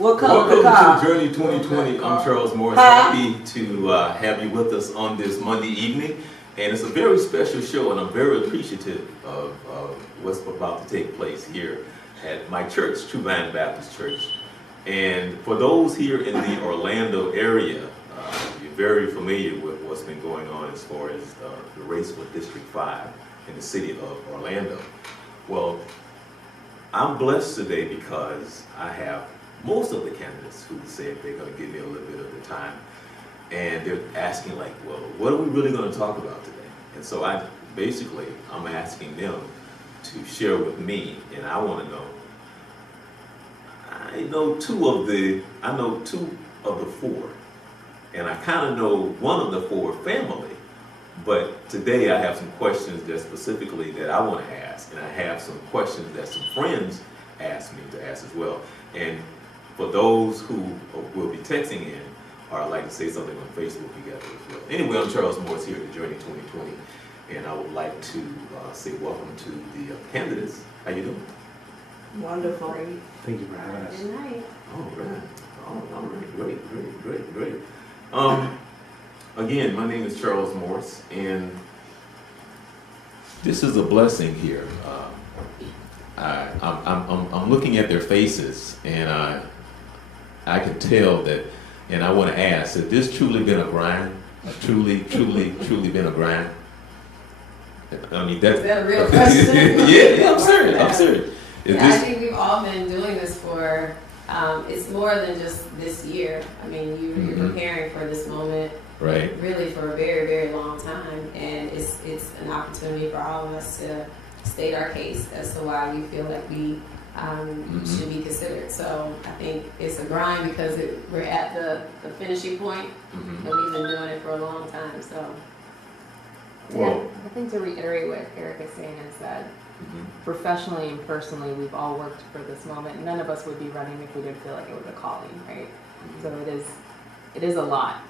What color Welcome the car? to Journey 2020. I'm Charles Morris. Huh? Happy to have you with us on this Monday evening. And it's a very special show, and I'm very appreciative of what's about to take place here at my church, True Vine Baptist Church. And for those here in the Orlando area, you're very familiar with what's been going on as far as the race for District 5 in the city of Orlando. Well, I'm blessed today because I have most of the candidates who said they're going to give me a little bit of their time. And they're asking like, well, what are we really going to talk about today? And so I'm asking them to share with me, and I want to know. I know two of the four, and I kind of know one of the four family. But today I have some questions that specifically that I want to ask, and I have some questions that some friends asked me to ask as well. And for those who will be texting in, or I'd like to say something on Facebook together as well. Anyway, I'm Charles Morris here at Journey 2020, and I would like to say welcome to the candidates. How you doing? Wonderful. Thank you for having us. Good night. All right. All right. Great. Again, my name is Charles Morris, and this is a blessing here. I'm looking at their faces, and I can tell that, and I want to ask, has this truly been a grind? Truly been a grind? I mean, that's... Is that a real question? yeah, I'm serious. I think we've all been doing this for, it's more than just this year. I mean, you're preparing for this moment, right? Really for a very, very long time. And it's an opportunity for all of us to state our case as to why we feel like we should be considered. So I think it's a grind because we're at the finishing point, and we've been doing it for a long time. So, well, I think to reiterate what Eric is saying is that professionally and personally, we've all worked for this moment. None of us would be running if we didn't feel like it was a calling, right? So it is a lot,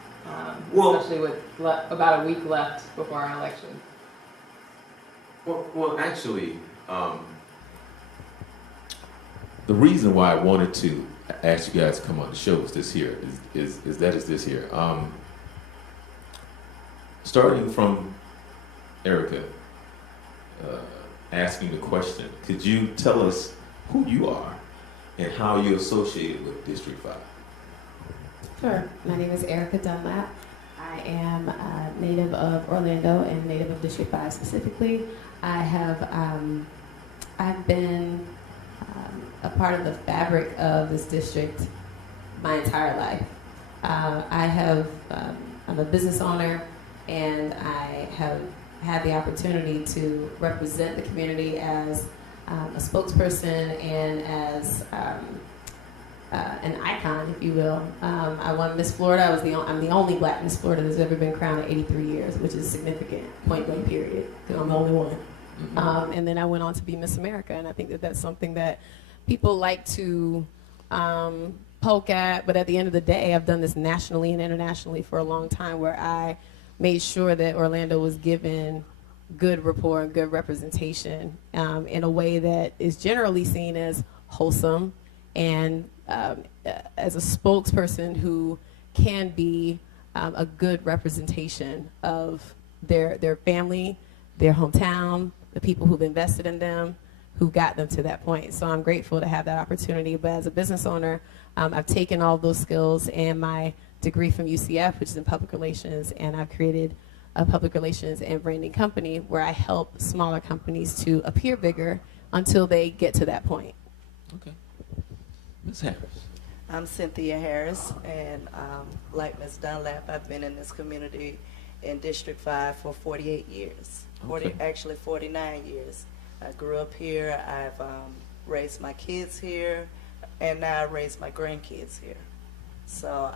especially with about a week left before our election. Well, actually, the reason why I wanted to ask you guys to come on the show is this here. Starting from Erica, asking the question, could you tell us who you are and how you're associated with District 5? Sure. My name is Erica Dunlap. I am a native of Orlando and native of District 5 specifically. I've been a part of the fabric of this district my entire life. I'm a business owner, and I have had the opportunity to represent the community as a spokesperson and as an icon, if you will. I won Miss Florida. I'm the only Black Miss Florida that's ever been crowned at 83 years, which is significant, point blank period, because I'm the only one. And then I went on to be Miss America, and I think that that's something that people like to poke at, but at the end of the day, I've done this nationally and internationally for a long time, where I made sure that Orlando was given good rapport and good representation in a way that is generally seen as wholesome, and as a spokesperson who can be a good representation of their family, their hometown, the people who've invested in them, who got them to that point. So I'm grateful to have that opportunity. But as a business owner, I've taken all those skills and my degree from UCF, which is in public relations, and I've created a public relations and branding company where I help smaller companies to appear bigger until they get to that point. Okay. Ms. Harris. I'm Cynthia Harris, and like Ms. Dunlap, I've been in this community in District 5 for 48 years. Okay. Actually 49 years. I grew up here. I've raised my kids here, and now I raise my grandkids here. So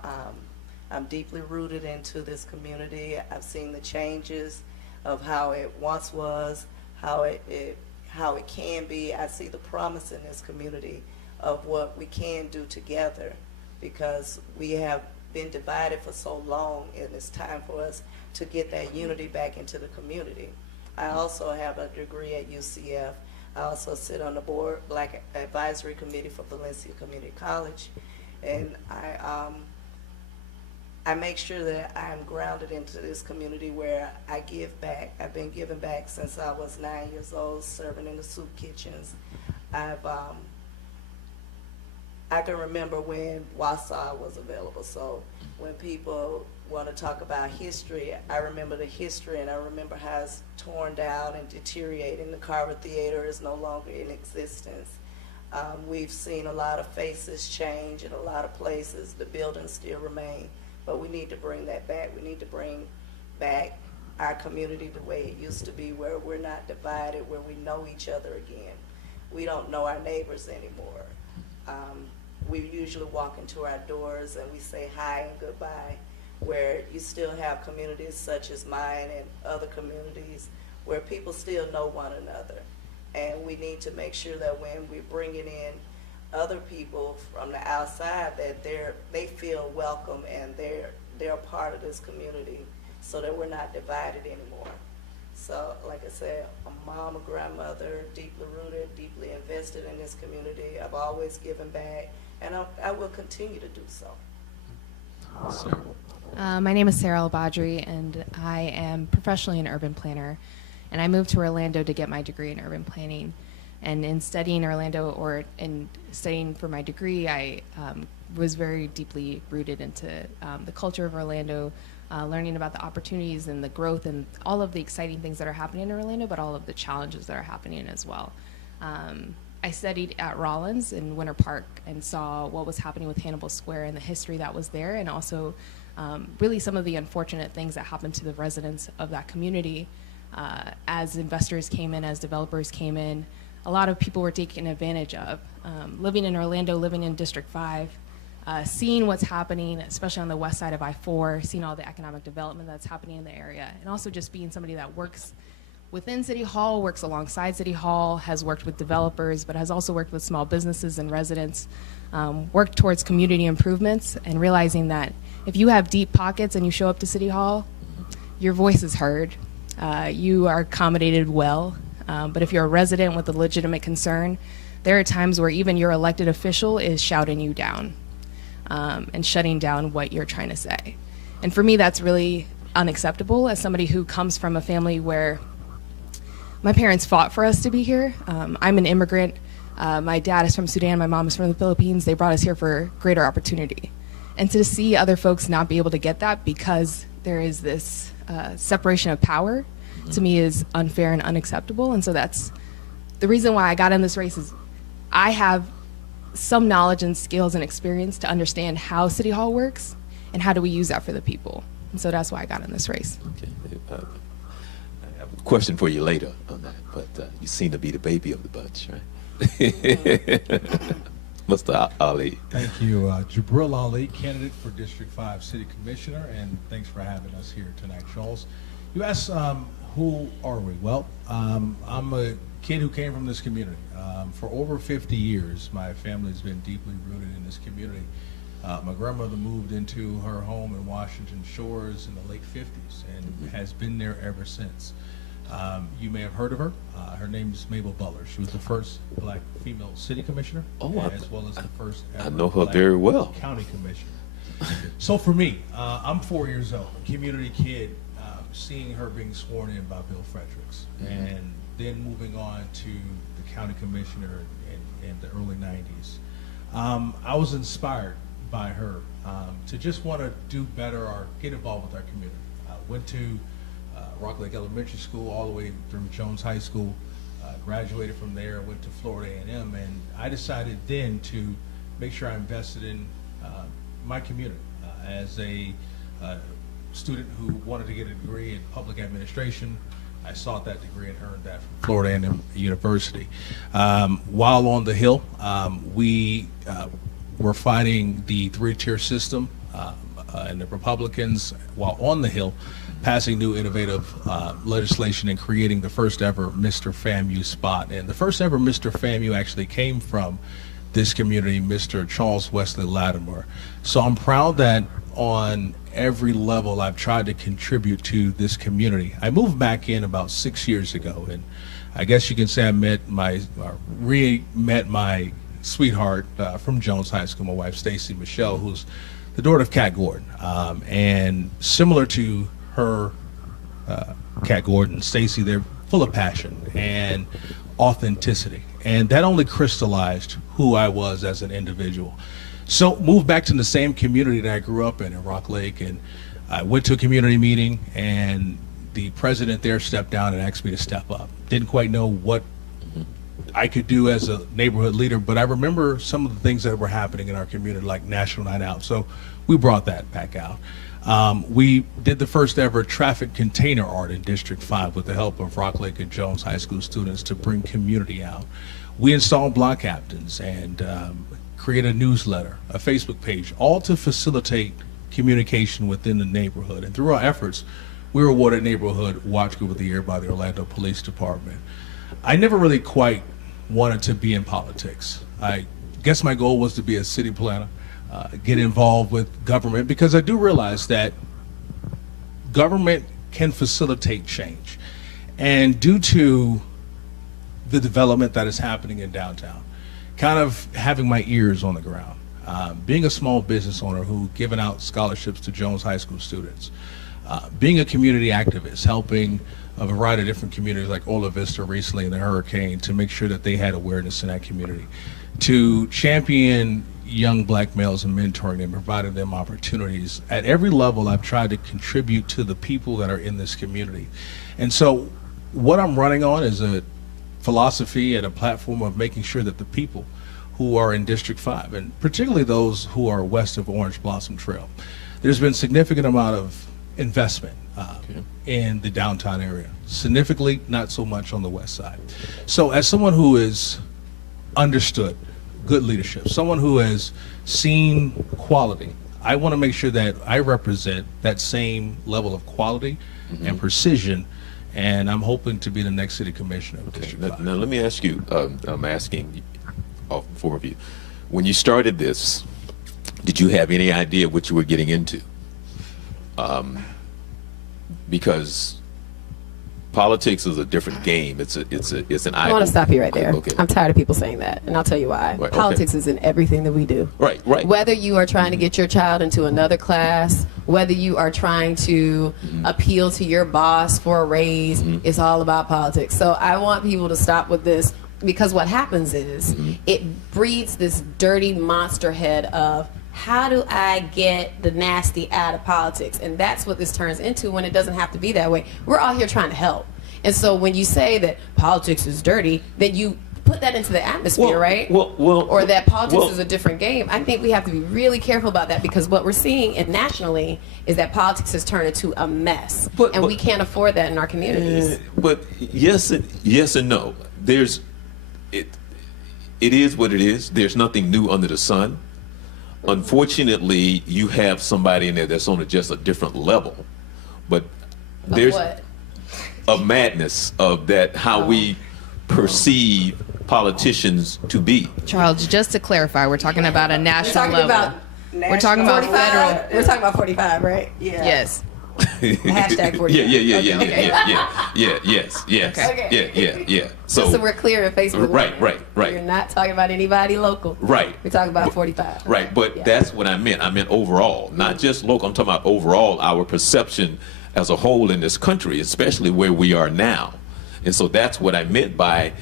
I'm deeply rooted into this community. I've seen the changes of how it once was, how it can be. I see the promise in this community of what we can do together, because we have been divided for so long, and it's time for us to get that unity back into the community. I also have a degree at UCF. I also sit on the board Black Advisory Committee for Valencia Community College, And I make sure that I'm grounded into this community where I give back. I've been giving back since I was 9 years old, serving in the soup kitchens. I can remember when Wausau was available. So when people want to talk about history, I remember the history, and I remember how it's torn down and deteriorating. The Carver Theater is no longer in existence. We've seen a lot of faces change in a lot of places. The buildings still remain, but we need to bring that back. We need to bring back our community the way it used to be, where we're not divided, where we know each other again. We don't know our neighbors anymore. We usually walk into our doors and we say hi and goodbye, where you still have communities such as mine and other communities where people still know one another. And we need to make sure that when we're bringing in other people from the outside, that they feel welcome and they're a part of this community, so that we're not divided anymore. So, like I said, a mom, a grandmother, deeply rooted, deeply invested in this community. I've always given back, and I will continue to do so. My name is Sarah Al-Badri, and I am professionally an urban planner. And I moved to Orlando to get my degree in urban planning. And in studying Orlando, or in studying for my degree, I was very deeply rooted into the culture of Orlando, learning about the opportunities and the growth and all of the exciting things that are happening in Orlando, but all of the challenges that are happening as well. I studied at Rollins in Winter Park and saw what was happening with Hannibal Square and the history that was there, and also really some of the unfortunate things that happened to the residents of that community as investors came in, as developers came in. A lot of people were taken advantage of. Living in Orlando, living in District 5, seeing what's happening, especially on the west side of I-4, seeing all the economic development that's happening in the area, and also just being somebody that works within City Hall, works alongside City Hall, has worked with developers, but has also worked with small businesses and residents, worked towards community improvements, and realizing that if you have deep pockets and you show up to City Hall, your voice is heard, you are accommodated well, but if you're a resident with a legitimate concern, there are times where even your elected official is shouting you down and shutting down what you're trying to say. And for me, that's really unacceptable as somebody who comes from a family where my parents fought for us to be here. I'm an immigrant. My dad is from Sudan. My mom is from the Philippines. They brought us here for greater opportunity. And to see other folks not be able to get that because there is this separation of power, to me is unfair and unacceptable. And so that's the reason why I got in this race. Is I have some knowledge and skills and experience to understand how City Hall works and how do we use that for the people. And so that's why I got in this race. Okay. I have a question for you later on that, but you seem to be the baby of the bunch, right? Mr. Ali. Thank you. Jabril Ali, candidate for District 5 City Commissioner, and thanks for having us here tonight, Charles. You asked, who are we? Well, I'm a kid who came from this community. For over 50 years, my family's been deeply rooted in this community. My grandmother moved into her home in Washington Shores in the late 50s and has been there ever since. You may have heard of her. Her name is Mabel Butler. She was the first black female city commissioner, as well as the first ever I know her black very well. county commissioner. So for me, I'm 4 years old, a community kid, seeing her being sworn in by Bill Fredericks, and then moving on to the county commissioner in the early 90s. I was inspired by her to just want to do better or get involved with our community. I went to Rock Lake Elementary School all the way through Jones High School, graduated from there, went to Florida A&M, and I decided then to make sure I invested in my community. As a student who wanted to get a degree in public administration, I sought that degree and earned that from Florida A&M University. While on the Hill, we were fighting the three-tier system, and the Republicans, while on the Hill, passing new innovative legislation and creating the first ever Mr. FAMU spot. And the first ever Mr. FAMU actually came from this community, Mr. Charles Wesley Latimer. So I'm proud that on every level I've tried to contribute to this community. I moved back in about 6 years ago, and I guess you can say I met my sweetheart from Jones High School, my wife Stacy Michelle, who's the daughter of Cat Gordon. And similar to her, Cat Gordon, Stacy, they're full of passion and authenticity. And that only crystallized who I was as an individual. So moved back to the same community that I grew up in Rock Lake, and I went to a community meeting, and the president there stepped down and asked me to step up. Didn't quite know what I could do as a neighborhood leader, but I remember some of the things that were happening in our community, like National Night Out. So we brought that back out. We did the first ever traffic container art in District 5 with the help of Rock Lake and Jones High School students to bring community out. We installed block captains and created a newsletter, a Facebook page, all to facilitate communication within the neighborhood. And through our efforts, we were awarded Neighborhood Watch Group of the Year by the Orlando Police Department. I never really quite wanted to be in politics. I guess my goal was to be a city planner, get involved with government, because I do realize that government can facilitate change. And due to the development that is happening in downtown, kind of having my ears on the ground, being a small business owner who given out scholarships to Jones High School students, being a community activist, helping a variety of different communities like Ola Vista recently in the hurricane to make sure that they had awareness in that community, to champion young black males and mentoring them, providing them opportunities. At every level, I've tried to contribute to the people that are in this community. And so what I'm running on is a philosophy and a platform of making sure that the people who are in District 5, and particularly those who are west of Orange Blossom Trail, there's been significant amount of investment in the downtown area. Significantly, not so much on the west side. So as someone who is understood good leadership, someone who has seen quality, I want to make sure that I represent that same level of quality and precision, and I'm hoping to be the next city commissioner of District 5. Now let me ask you, I'm asking all four of you, when you started this, did you have any idea what you were getting into? Because politics is a different game. It's an I want to stop you right there. Okay. I'm tired of people saying that, and I'll tell you why. Right, okay. Politics is in everything that we do. Right. Whether you are trying to get your child into another class, whether you are trying to appeal to your boss for a raise, it's all about politics. So I want people to stop with this, because what happens is it breeds this dirty monster head of, how do I get the nasty out of politics? And that's what this turns into when it doesn't have to be that way. We're all here trying to help. And so when you say that politics is dirty, then you put that into the atmosphere, right? Or that politics is a different game. I think we have to be really careful about that, because what we're seeing nationally is that politics has turned into a mess. And we can't afford that in our communities. But yes and no. It is what it is. There's nothing new under the sun. Unfortunately, you have somebody in there that's on just a different level, but there's a madness of that, how we perceive politicians to be. Charles, just to clarify, we're talking about a national level. We're talking about federal. We're talking about 45, right? Yeah. Yes. Hashtag 45. Yeah. So we're clear in Facebook. Right. You're not talking about anybody local. Right. We're talking about 45. Right, but that's what I meant. I meant overall, not just local. I'm talking about overall, our perception as a whole in this country, especially where we are now. And so that's what I meant by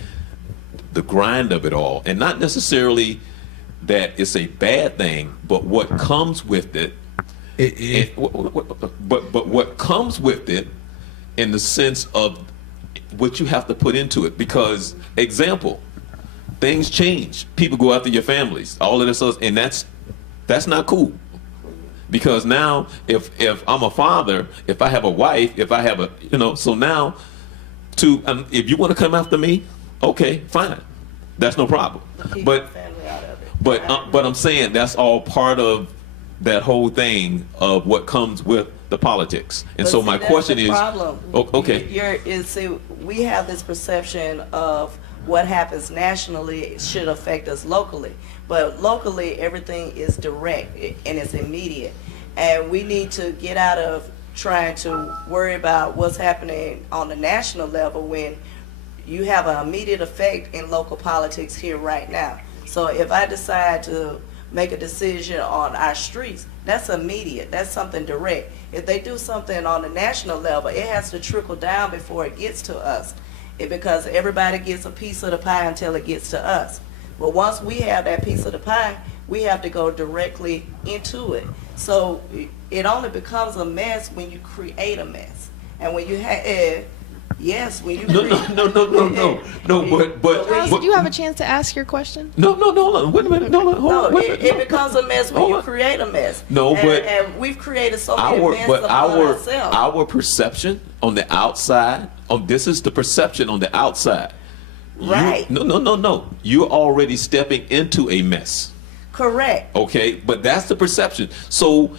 the grind of it all. And not necessarily that it's a bad thing, but what comes with it. But what comes with it, in the sense of what you have to put into it, because example, things change. People go after your families, all of this stuff, and that's not cool. Because now, if I'm a father, if I have a wife, if I have a, so now, if you want to come after me, okay, fine, that's no problem. But I'm saying that's all part of that whole thing of what comes with the politics. And so my question is, okay, we have this perception of what happens nationally should affect us locally, but locally everything is direct and it's immediate, and we need to get out of trying to worry about what's happening on the national level when you have an immediate effect in local politics here right now. So if I decide to make a decision on our streets, that's immediate. That's something direct. If they do something on the national level, it has to trickle down before it gets to us. Because everybody gets a piece of the pie until it gets to us. But once we have that piece of the pie, we have to go directly into it. So it only becomes a mess when you create a mess. And when you have, yes, when you No, create, but Charles, did you have a chance to ask your question? no, wait a minute, hold on, wait a minute. it becomes a mess when Hold you on. create a mess. No, but and we've created so many messes upon ourselves. our perception on the outside, this is the perception on the outside. Right. No. You're already stepping into a mess. Correct. Okay, but that's the perception. So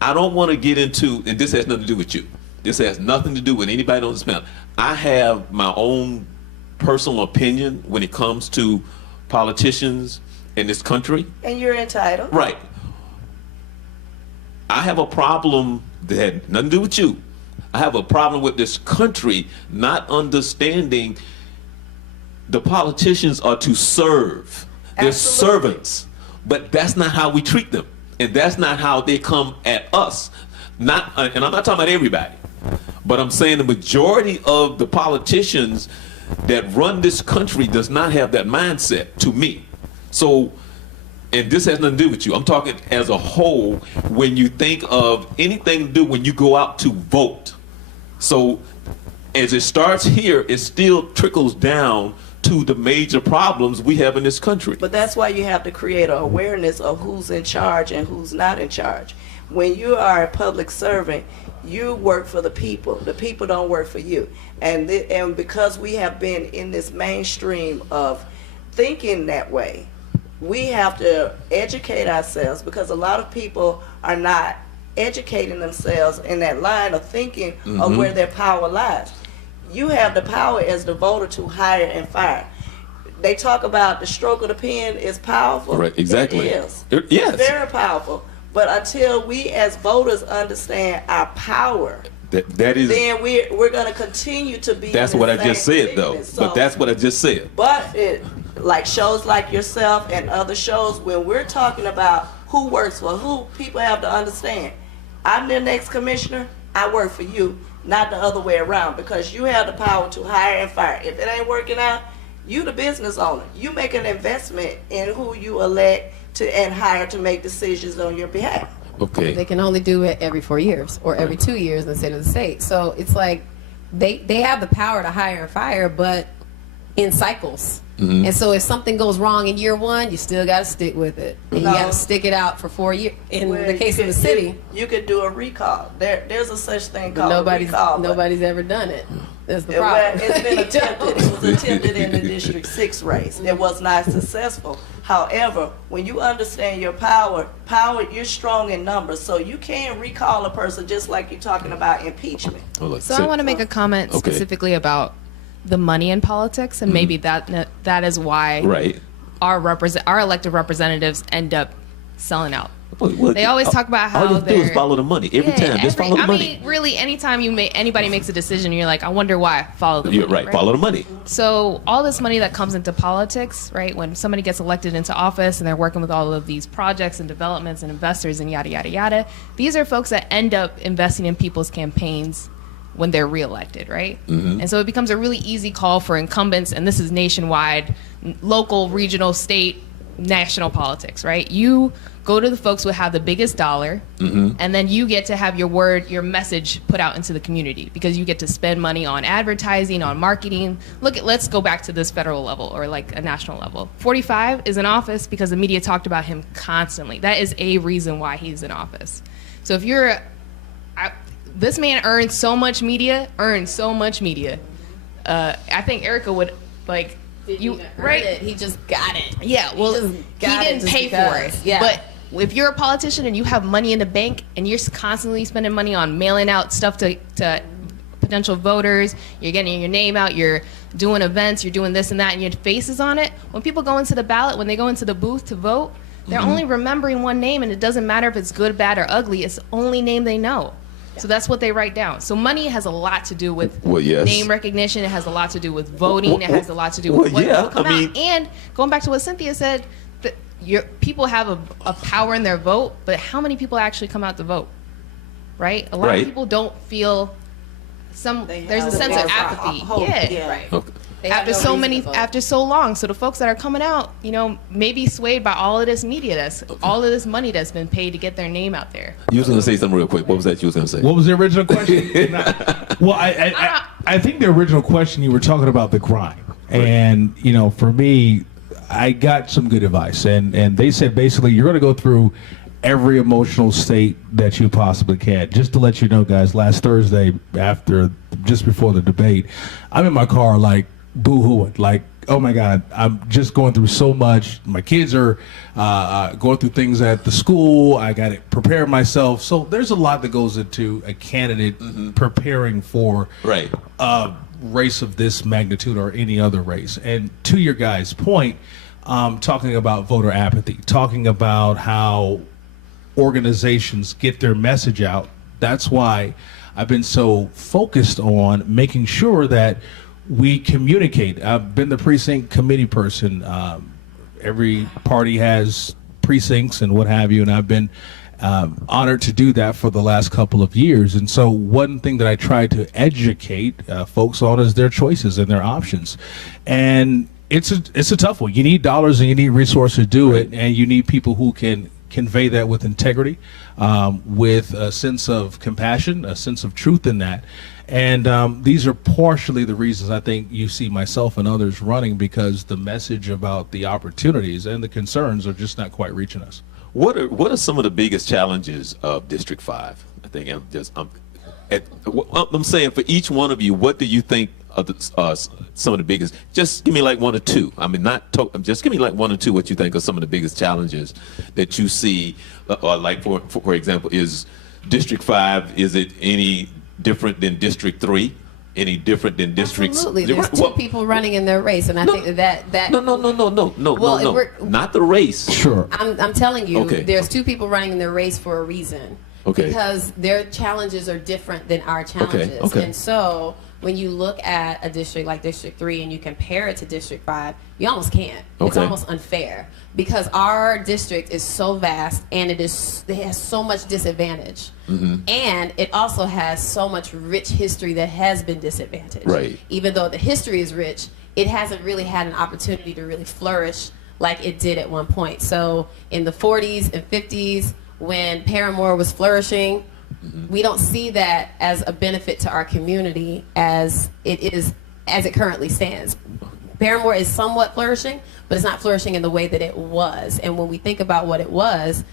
I don't want to get into, and this has nothing to do with you. This has nothing to do with anybody on this panel. I have my own personal opinion when it comes to politicians in this country. And you're entitled. Right. I have a problem that had nothing to do with you. I have a problem with this country not understanding the politicians are to serve. They're Absolutely. servants. But that's not how we treat them. And that's not how they come at us. And I'm not talking about everybody. But I'm saying the majority of the politicians that run this country does not have that mindset, to me. So, and this has nothing to do with you. I'm talking as a whole when you think of anything to do when you go out to vote. So as it starts here, it still trickles down to the major problems we have in this country. But that's why you have to create an awareness of who's in charge and who's not in charge. When you are a public servant, you work for the people. The people don't work for you. And because we have been in this mainstream of thinking that way, we have to educate ourselves, because a lot of people are not educating themselves in that line of thinking of where their power lies. You have the power as the voter to hire and fire. They talk about the stroke of the pen is powerful. Right, exactly. It is. Yes. It's very powerful. But until we as voters understand our power, That is, then we're going to continue to be. that's in the what I same just said, though. predicament. But that's what I just said. But like shows like yourself and other shows, when we're talking about who works for who, people have to understand. I'm the next commissioner. I work for you, not the other way around, because you have the power to hire and fire. If it ain't working out, you the business owner. You make an investment in who you elect to and hire to make decisions on your behalf. Okay. They can only do it every 4 years or every 2 years in the state of the state. So it's like they have the power to hire and fire, but in cycles. And so if something goes wrong in year one, you still got to stick with it. And you got to stick it out for 4 years. In Well, the case you of the could- city, you could do a recall. There's a such thing but called a recall. but- nobody's ever done it. That's the Well, problem. it's been attempted. It was attempted in the District 6 race. It was not successful. However, when you understand your power, you're strong in numbers, so you can recall a person just like you're talking about impeachment. So I want to make a comment Okay. specifically about the money in politics, and maybe that is why Right. our elected representatives end up selling out. Well, They always talk about how all you have to do is they're- follow the money every time. Just follow the money. I mean, really, anytime anybody makes a decision, you're like, I wonder why. Follow the You're money. right. Follow the money. So all this money that comes into politics, right? When somebody gets elected into office and they're working with all of these projects and developments and investors and yada yada yada, these are folks that end up investing in people's campaigns when they're reelected, right? And so it becomes a really easy call for incumbents, and this is nationwide, local, regional, state, national politics, right? You go to the folks who have the biggest dollar, and then you get to have your message put out into the community, because you get to spend money on advertising, on marketing. Let's go back to this federal level or like a national level. 45 is in office because the media talked about him constantly. That is a reason why he's in office. So if this man earns so much media. I think Erica would like you, right? He just got it. Yeah, well, just he got it didn't just pay for because. it. Yeah. But if you're a politician and you have money in the bank and you're constantly spending money on mailing out stuff to potential voters, you're getting your name out, you're doing events, you're doing this and that, and your face is on it, when people go into the ballot, when they go into the booth to vote, they're only remembering one name, and it doesn't matter if it's good, bad, or ugly. It's the only name they know. So that's what they write down. So money has a lot to do with Well, yes. name recognition. It has a lot to do with voting. Well, It has a lot to do well, with what yeah, will come I mean- out. And going back to what Cynthia said, that people have a power in their vote, but how many people actually come out to vote? Right? A lot Right. of people don't feel there's a sense of apathy. Yeah. Right. Okay. They have After no so reason many, to vote. after so long, so the folks that are coming out, may be swayed by all of this media, all of this money that's been paid to get their name out there. You was gonna say something real quick. What was that you was gonna say? What was the original question? Well, I think the original question, you were talking about the grind. And, for me, I got some good advice. And they said basically you're going to go through every emotional state that you possibly can. Just to let you know, guys, last Thursday, just before the debate, I'm in my car like boo-hooing, like, oh my God, I'm just going through so much. My kids are going through things at the school. I got to prepare myself. So there's a lot that goes into a candidate preparing for Right. a race of this magnitude or any other race. And to your guys' point, talking about voter apathy, talking about how organizations get their message out. That's why I've been so focused on making sure that we communicate. I've been the precinct committee person. Every party has precincts and what have you, and I've been honored to do that for the last couple of years. And so one thing that I try to educate folks on is their choices and their options. And it's a tough one. You need dollars and you need resources to do it, and you need people who can convey that with integrity, with a sense of compassion, a sense of truth in that. And these are partially the reasons I think you see myself and others running, because the message about the opportunities and the concerns are just not quite reaching us. What are some of the biggest challenges of District 5? I think I'm saying for each one of you, what do you think are some of the biggest? Just give me like one or two. I mean, just give me like one or two. What you think are some of the biggest challenges that you see? Or like for example, is District 5? Is it any different than District 3? Any different than District? Absolutely. There's two people running in their race, and I think that. No. Well, No. Not the race. Sure. I'm telling you, Okay. there's two people running in their race for a reason. Okay. Because their challenges are different than our challenges. Okay. And so when you look at a district like District 3 and you compare it to District 5, you almost can't. It's Okay. almost unfair because our district is so vast and it has so much disadvantage. And it also has so much rich history that has been disadvantaged. Right. Even though the history is rich, it hasn't really had an opportunity to really flourish like it did at one point. So in the 40s and 50s, when Paramore was flourishing, we don't see that as a benefit to our community as it currently stands. Paramore is somewhat flourishing, but it's not flourishing in the way that it was. And when we think about what it was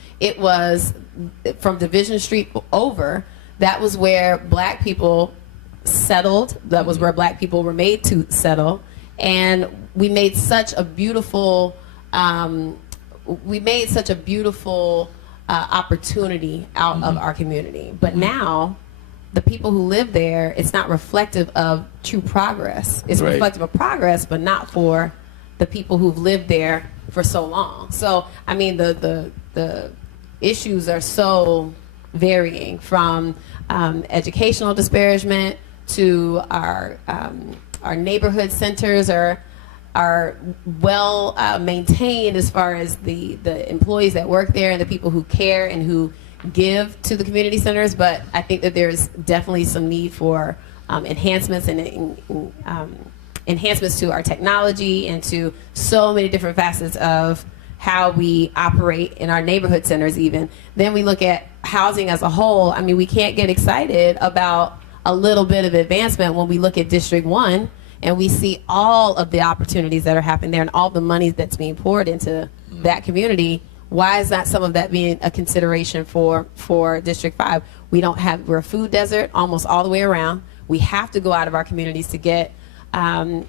from Division Street over, that was where black people settled. That was where black people were made to settle. And we made such a beautiful, opportunity out of our community. But now, the people who live there, it's not reflective of true progress. It's Right. reflective of progress, but not for the people who've lived there for so long. So, I mean, the issues are so varying, from educational disparagement to our neighborhood centers are well maintained as far as the employees that work there and the people who care and who give to the community centers. But I think that there's definitely some need for enhancements and enhancements to our technology and to so many different facets of how we operate in our neighborhood centers even. Then we look at housing as a whole. I mean, we can't get excited about a little bit of advancement when we look at District 1 and we see all of the opportunities that are happening there and all the money that's being poured into that community. Why is not some of that being a consideration for District 5? We're a food desert almost all the way around. We have to go out of our communities to get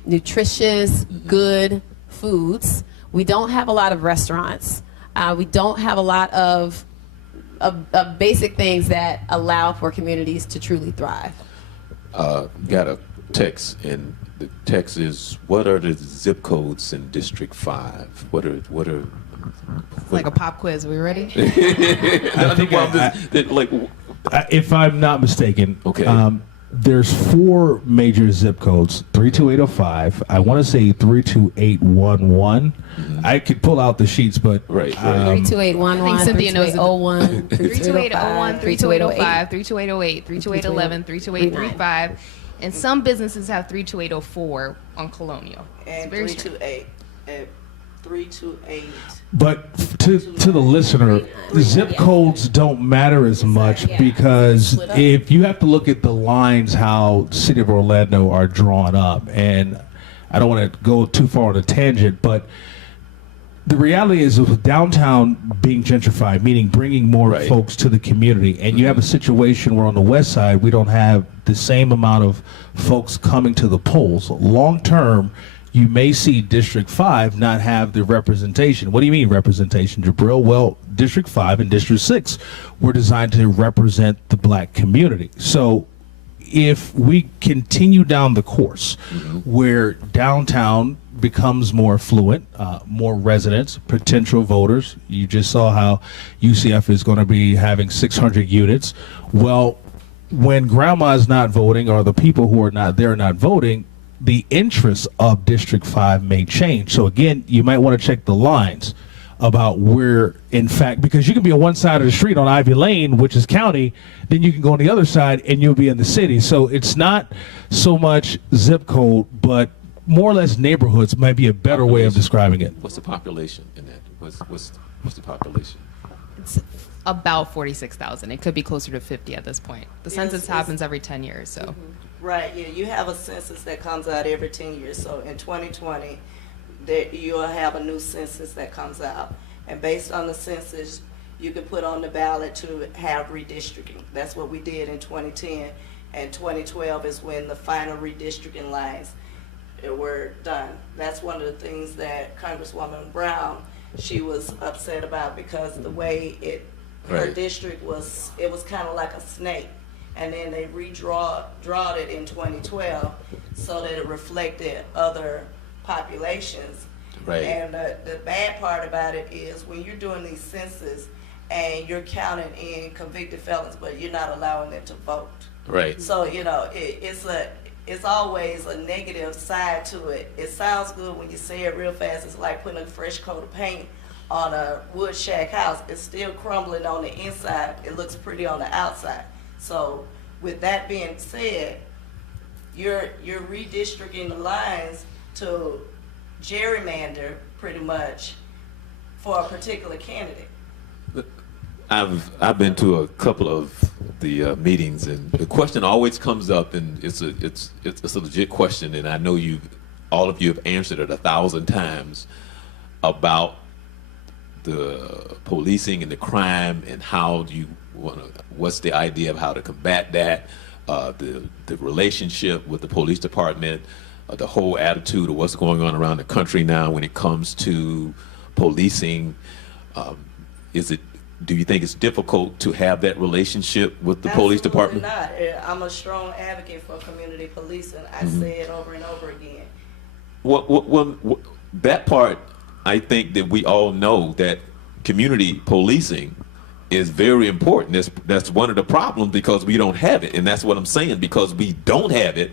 nutritious, good foods. We don't have a lot of restaurants. We don't have a lot of basic things that allow for communities to truly thrive. Got a text, and the text is, what are the zip codes in District 5? What are It's like a pop quiz. Are we ready? I think If I'm not mistaken, Okay. There's 4 major zip codes: 32805. I want to say 32811. I could pull out the sheets, but Right, right. I 32811, think Cynthia knows it. 32801, 32801, 3805, 32808, 32811, 32835, and some businesses have 32804 on Colonial. It's And very strange. 328, 328. But to the listener, zip codes don't matter as much because if you have to look at the lines how City of Orlando are drawn up, and I don't want to go too far on a tangent, but the reality is with downtown being gentrified, meaning bringing more Right. folks to the community, and you have a situation where on the west side we don't have the same amount of folks coming to the polls. Long term, you may see District 5 not have the representation. What do you mean representation, Jabril? Well, District 5 and District 6 were designed to represent the black community. So if we continue down the course where downtown becomes more affluent, more residents, potential voters, you just saw how UCF is going to be having 600 units. Well, when grandma is not voting or the people who are not there not voting, the interests of District 5 may change. So again, you might want to check the lines about where, in fact, because you can be on one side of the street on Ivy Lane, which is county, then you can go on the other side and you'll be in the city. So it's not so much zip code, but more or less neighborhoods might be a better way of describing it. What's the population in that? What's the population? It's about 46,000. It could be closer to 50 at this point. The census it's- happens every 10 years, so. Right, yeah, you have a census that comes out every 10 years. So in 2020, that you'll have a new census that comes out. And based on the census, you can put on the ballot to have redistricting. That's what we did in 2010. And 2012 is when the final redistricting lines were done. That's one of the things that Congresswoman Brown, she was upset about because the way her Right. district was, it was kind of like a snake. And then they redrawed it in 2012 so that it reflected other populations. Right. And the bad part about it is when you're doing these census and you're counting in convicted felons, but you're not allowing them to vote. Right. So, you know, it's always a negative side to it. It sounds good when you say it real fast. It's like putting a fresh coat of paint on a wood shack house. It's still crumbling on the inside. It looks pretty on the outside. So with that being said, you're redistricting the lines to gerrymander pretty much for a particular candidate. I've been to a couple of the meetings, and the question always comes up, and it's a legit question, and I know all of you have answered it 1,000 times about the policing and the crime and how do you what's the idea of how to combat that, the relationship with the police department, the whole attitude of what's going on around the country now when it comes to policing. Do you think it's difficult to have that relationship with the police department? Absolutely not. I'm a strong advocate for community policing. I say it over and over again. Well, that part, I think that we all know that community policing is very important. That's one of the problems because we don't have it, and that's what I'm saying. Because we don't have it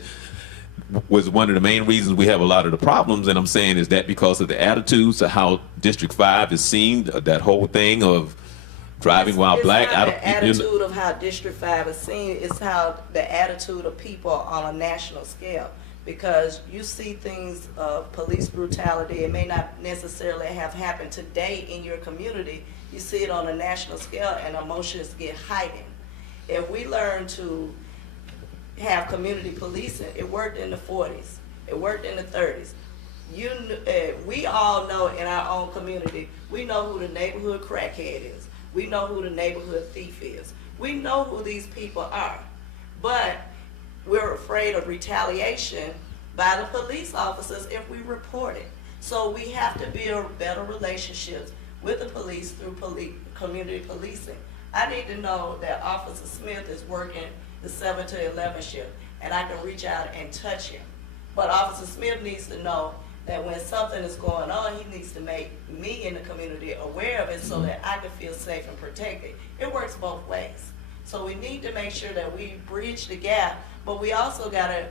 was one of the main reasons we have a lot of the problems. And I'm saying is that because of the attitudes of how District 5 is seen, that whole thing of driving while black. It's not the attitude of how District 5 is seen. It's how the attitude of people on a national scale. Because you see things of police brutality, it may not necessarily have happened today in your community. You see it on a national scale and emotions get heightened. If we learn to have community policing, it worked in the 40s, it worked in the 30s. We all know in our own community, we know who the neighborhood crackhead is. We know who the neighborhood thief is. We know who these people are. But we're afraid of retaliation by the police officers if we report it. So we have to build better relationships with the police through community policing. I need to know that Officer Smith is working the 7 to 11 shift and I can reach out and touch him. But Officer Smith needs to know that when something is going on, he needs to make me in the community aware of it so that I can feel safe and protected. It works both ways. So we need to make sure that we bridge the gap, but we also gotta,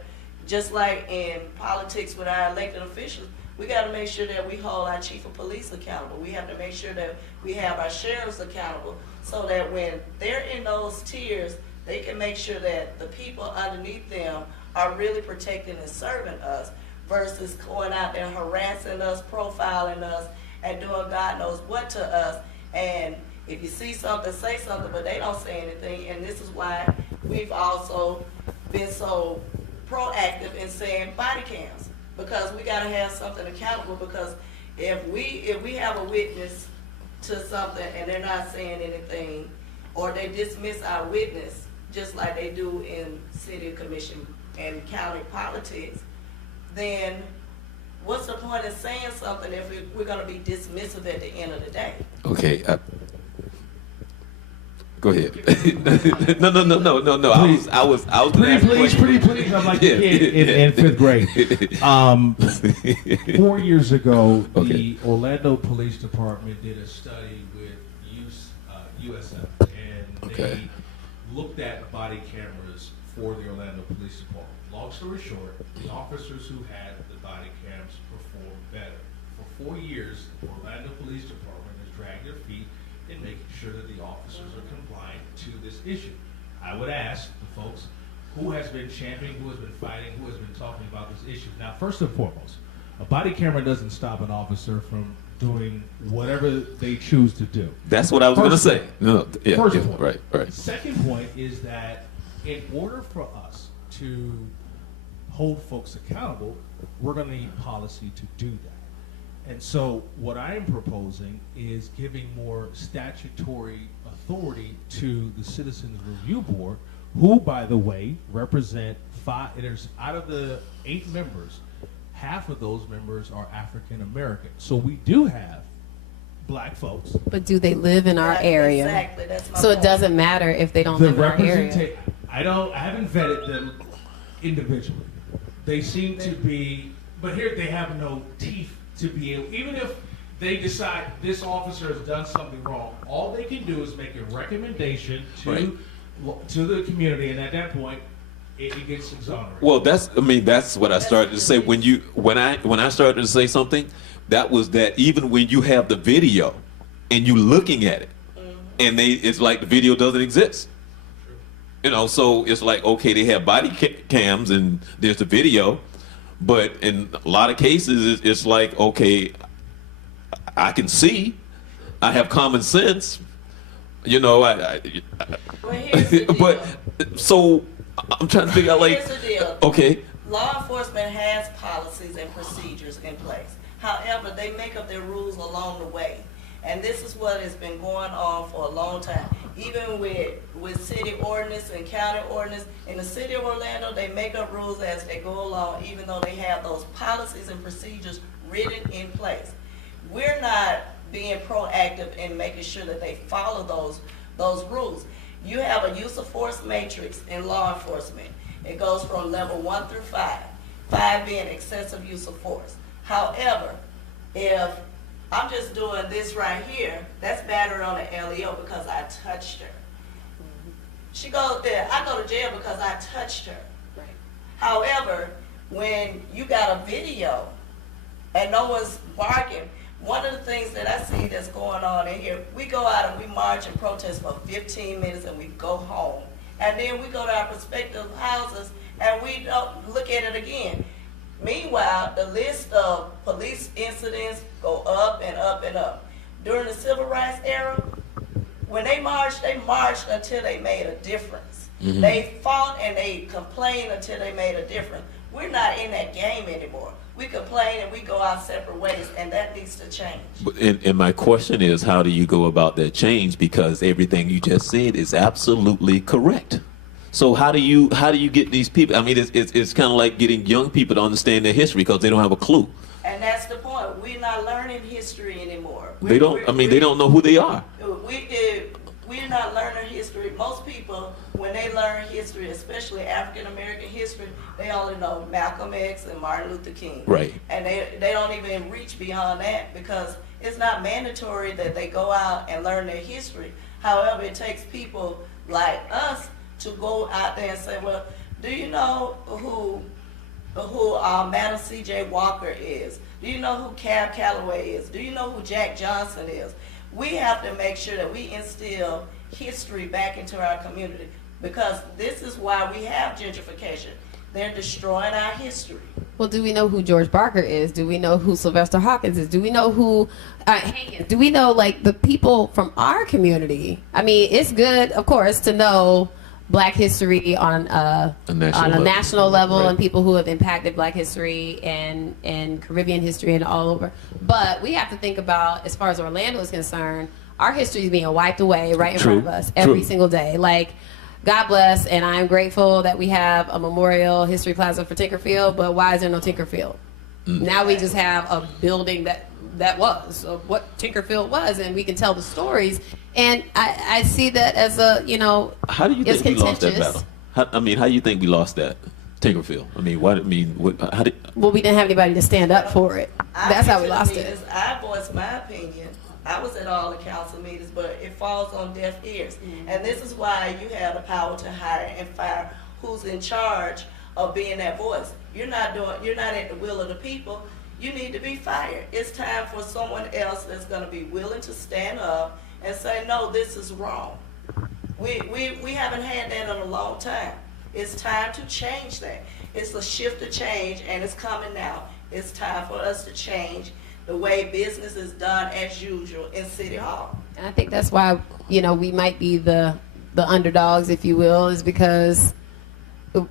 just like in politics with our elected officials, we gotta make sure that we hold our chief of police accountable. We have to make sure that we have our sheriffs accountable, so that when they're in those tiers, they can make sure that the people underneath them are really protecting and serving us, versus going out there harassing us, profiling us, and doing God knows what to us. And if you see something, say something, but they don't say anything. And this is why we've also been so proactive in saying body cams, because we got to have something accountable. Because if we have a witness to something and they're not saying anything, or they dismiss our witness, just like they do in city commission and county politics, then what's the point of saying something if we're going to be dismissive at the end of the day? Okay. Go ahead. No. I was. Pretty please. I'm like a kid in fifth grade. 4 years ago, the Orlando Police Department did a study with USF, and they looked at body cameras for the Orlando Police Department. Long story short, the officers who had the body cams performed better. For 4 years, the Orlando Police Department has dragged their feet in making sure that the officers are compliant to this issue. I would ask the folks who has been championing, who has been fighting, who has been talking about this issue. Now, first and foremost, a body camera doesn't stop an officer from doing whatever they choose to do. That's what I was going to say. No, yeah, First yeah, point. right. Second point is that in order for us to hold folks accountable, we're going to need policy to do that. And so what I am proposing is giving more statutory authority to the Citizens Review Board, who, by the way, represent out of the 8 members, half of those members are African American. So we do have black folks. But do they live in our area? Exactly, that's my So point. it doesn't matter if they don't The live in our area. I haven't vetted them individually. They seem to be, but here they have no teeth to be able, even if they decide this officer has done something wrong, all they can do is make a recommendation to the community, and at that point, it gets exonerated. Well, that's what I started to say when I started to say something. That was that even when you have the video and you looking at it, and it's like the video doesn't exist. So it's like, okay, they have body cams and there's the video, but in a lot of cases, it's like, okay, I can see, I have common sense, Well, here's the deal. but so I'm trying to figure out, like, Here's the deal. okay, Law enforcement has policies and procedures in place. However, they make up their rules along the way. And this is what has been going on for a long time. Even with city ordinance and county ordinance, in the city of Orlando, they make up rules as they go along, even though they have those policies and procedures written in place. We're not being proactive in making sure that they follow those rules. You have a use of force matrix in law enforcement. It goes from level 1 through 5, 5 being excessive use of force. However, if I'm just doing this right here, that's battery on the LEO because I touched her. She goes there, I go to jail because I touched her. Right. However, when you got a video and no one's barking, one of the things that I see that's going on in here, we go out and we march and protest for 15 minutes and we go home. And then we go to our respective houses and we don't look at it again. Meanwhile, the list of police incidents go up and up and up. During the civil rights era, when they marched until they made a difference. Mm-hmm. They fought and they complained until they made a difference. We're not in that game anymore. We complain and we go our separate ways, and that needs to change. and my question is, how do you go about that change? Because everything you just said is absolutely correct. So how do you get these people? I mean, it's kind of like getting young people to understand their history because they don't have a clue. And that's the point. We're not learning history anymore. They don't know who they are. We're not learning history. Most people, when they learn history, especially African American history, they only know Malcolm X and Martin Luther King. Right. And they don't even reach beyond that because it's not mandatory that they go out and learn their history. However, it takes people like us to go out there and say, well, do you know who Madam C.J. Walker is? Do you know who Cab Calloway is? Do you know who Jack Johnson is? We have to make sure that we instill history back into our community, because this is why we have gentrification. They're destroying our history. Well, do we know who George Barker is? Do we know who Sylvester Hawkins is? Do we know who Hankins? Do we know, like, the people from our community? I mean, it's good, of course, to know Black history on a national level, right, and people who have impacted Black history and Caribbean history and all over. But we have to think about, as far as Orlando is concerned, our history is being wiped away right in front of us every single day. Like, God bless, and I'm grateful that we have a memorial history plaza for Tinkerfield, but why is there no Tinkerfield? Now we just have a building that was what Tinkerfield was, and we can tell the stories. And I see that as a, How do you think we lost that battle? How do you think we lost that, Tinkerfield? Well, we didn't have anybody to stand up for it. That's how we lost it. I voiced my opinion. I was at all the council meetings, but it falls on deaf ears. And this is why you have the power to hire and fire who's in charge of being that voice. You're not at the will of the people. You need to be fired. It's time for someone else that's going to be willing to stand up and say, no, this is wrong. We haven't had that in a long time. It's time to change that. It's a shift to change, and it's coming now. It's time for us to change the way business is done as usual in City Hall. And I think that's why, we might be the underdogs, if you will, is because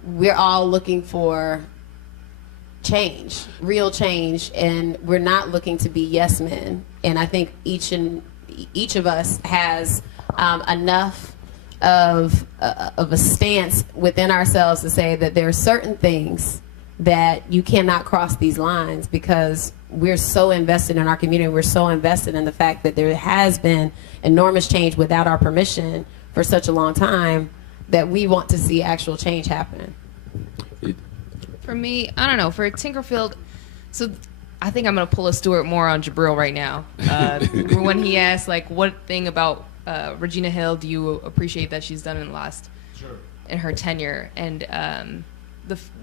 we're all looking for change, real change, and we're not looking to be yes men. And I think each of us has enough of a stance within ourselves to say that there are certain things that you cannot cross these lines, because we're so invested in our community. We're so invested in the fact that there has been enormous change without our permission for such a long time, that we want to see actual change happening. For me, I don't know. For Tinkerfield, so I think I'm going to pull a Stuart Moore on Jabril right now. When he asked, like, what thing about Regina Hill do you appreciate that she's done in her tenure? And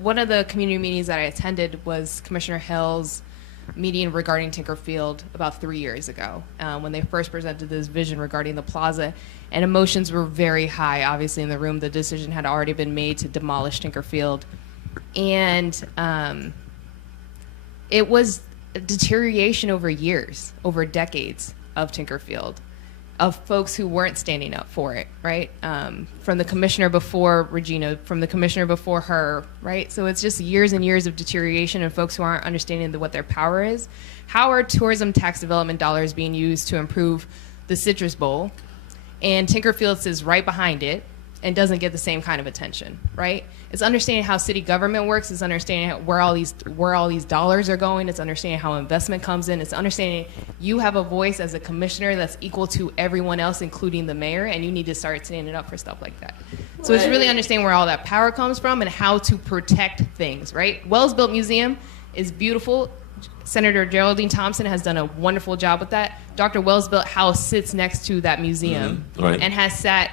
one of the community meetings that I attended was Commissioner Hill's meeting regarding Tinkerfield about 3 years ago, when they first presented this vision regarding the plaza, and emotions were very high, obviously, in the room. The decision had already been made to demolish Tinkerfield, and it was a deterioration over years, over decades of Tinkerfield, of folks who weren't standing up for it, right? From the commissioner before Regina, from the commissioner before her, right? So it's just years and years of deterioration and folks who aren't understanding what their power is. How are tourism tax development dollars being used to improve the Citrus Bowl? And Tinkerfield sits right behind it and doesn't get the same kind of attention, right? It's understanding how city government works. It's understanding where all these dollars are going. It's understanding how investment comes in. It's understanding you have a voice as a commissioner that's equal to everyone else, including the mayor, and you need to start standing up for stuff like that. So it's really understanding where all that power comes from and how to protect things, right? Wells-Built Museum is beautiful. Senator Geraldine Thompson has done a wonderful job with that. Dr. Wells-Built House sits next to that museum and has sat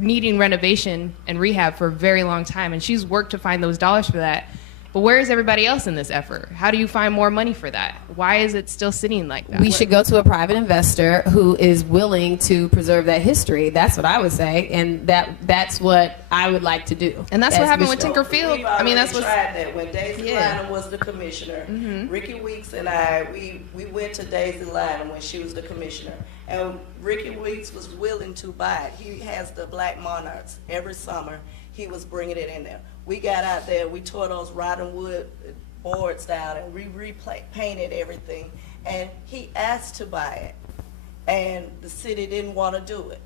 needing renovation and rehab for a very long time, and she's worked to find those dollars for that. But where is everybody else in this effort? How do you find more money for that? Why is it still sitting like that? We should go to a private investor who is willing to preserve that history. That's what I would say, and that's what I would like to do. And that's what happened with Tinkerfield. That's what tried that when Daisy Lynham was the commissioner. Ricky Weeks and I, we went to Daisy Lynham when she was the commissioner, and Ricky Weeks was willing to buy it. He has the Black Monarchs every summer. He was bringing it in there. We got out there, we tore those rotten wood boards down, and we repainted everything. And he asked to buy it, and the city didn't want to do it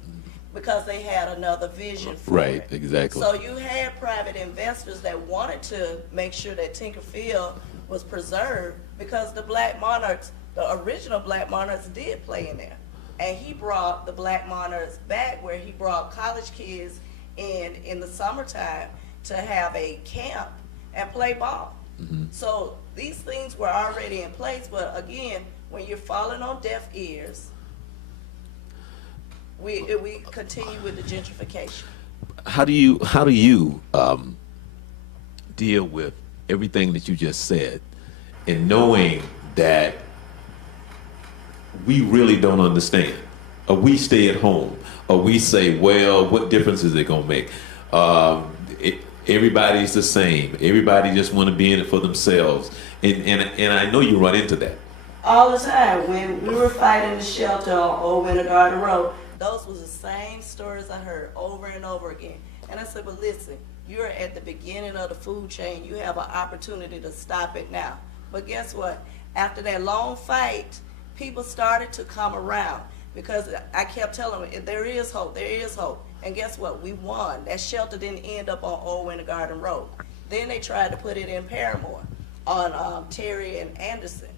because they had another vision for it. Right, exactly. So you had private investors that wanted to make sure that Tinkerfield was preserved, because the Black Monarchs, the original Black Monarchs, did play in there. And he brought the Black Monarchs back, where he brought college kids in the summertime to have a camp and play ball. So these things were already in place, but again, when you're falling on deaf ears, we continue with the gentrification. how do you deal with everything that you just said, and knowing that we really don't understand, or we stay at home, or we say, well, what difference is it gonna make? Everybody's the same. Everybody just want to be in it for themselves, and I know you run into that. All the time. When we were fighting the shelter on Old Winter Garden Road, those was the same stories I heard over and over again. And I said, but listen, you're at the beginning of the food chain. You have an opportunity to stop it now. But guess what? After that long fight, people started to come around, because I kept telling them, there is hope, there is hope. And guess what? We won. That shelter didn't end up on Old Winter Garden Road. Then they tried to put it in Paramore on Terry and Anderson.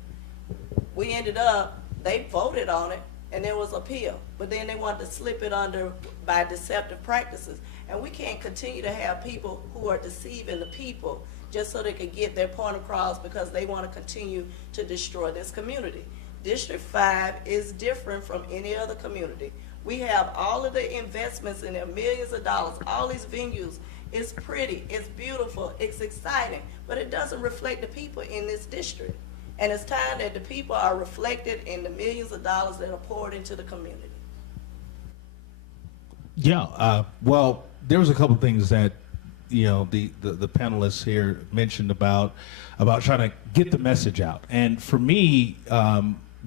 We ended up, they voted on it, and there was appeal. But then they wanted to slip it under by deceptive practices. And we can't continue to have people who are deceiving the people just so they can get their point across, because they want to continue to destroy this community. District 5 is different from any other community. We have all of the investments in there, millions of dollars, all these venues. It's pretty, it's beautiful, it's exciting, but it doesn't reflect the people in this district. And it's time that the people are reflected in the millions of dollars that are poured into the community. Yeah, well, there was a couple things that, you know, the panelists here mentioned about trying to get the message out. And for me,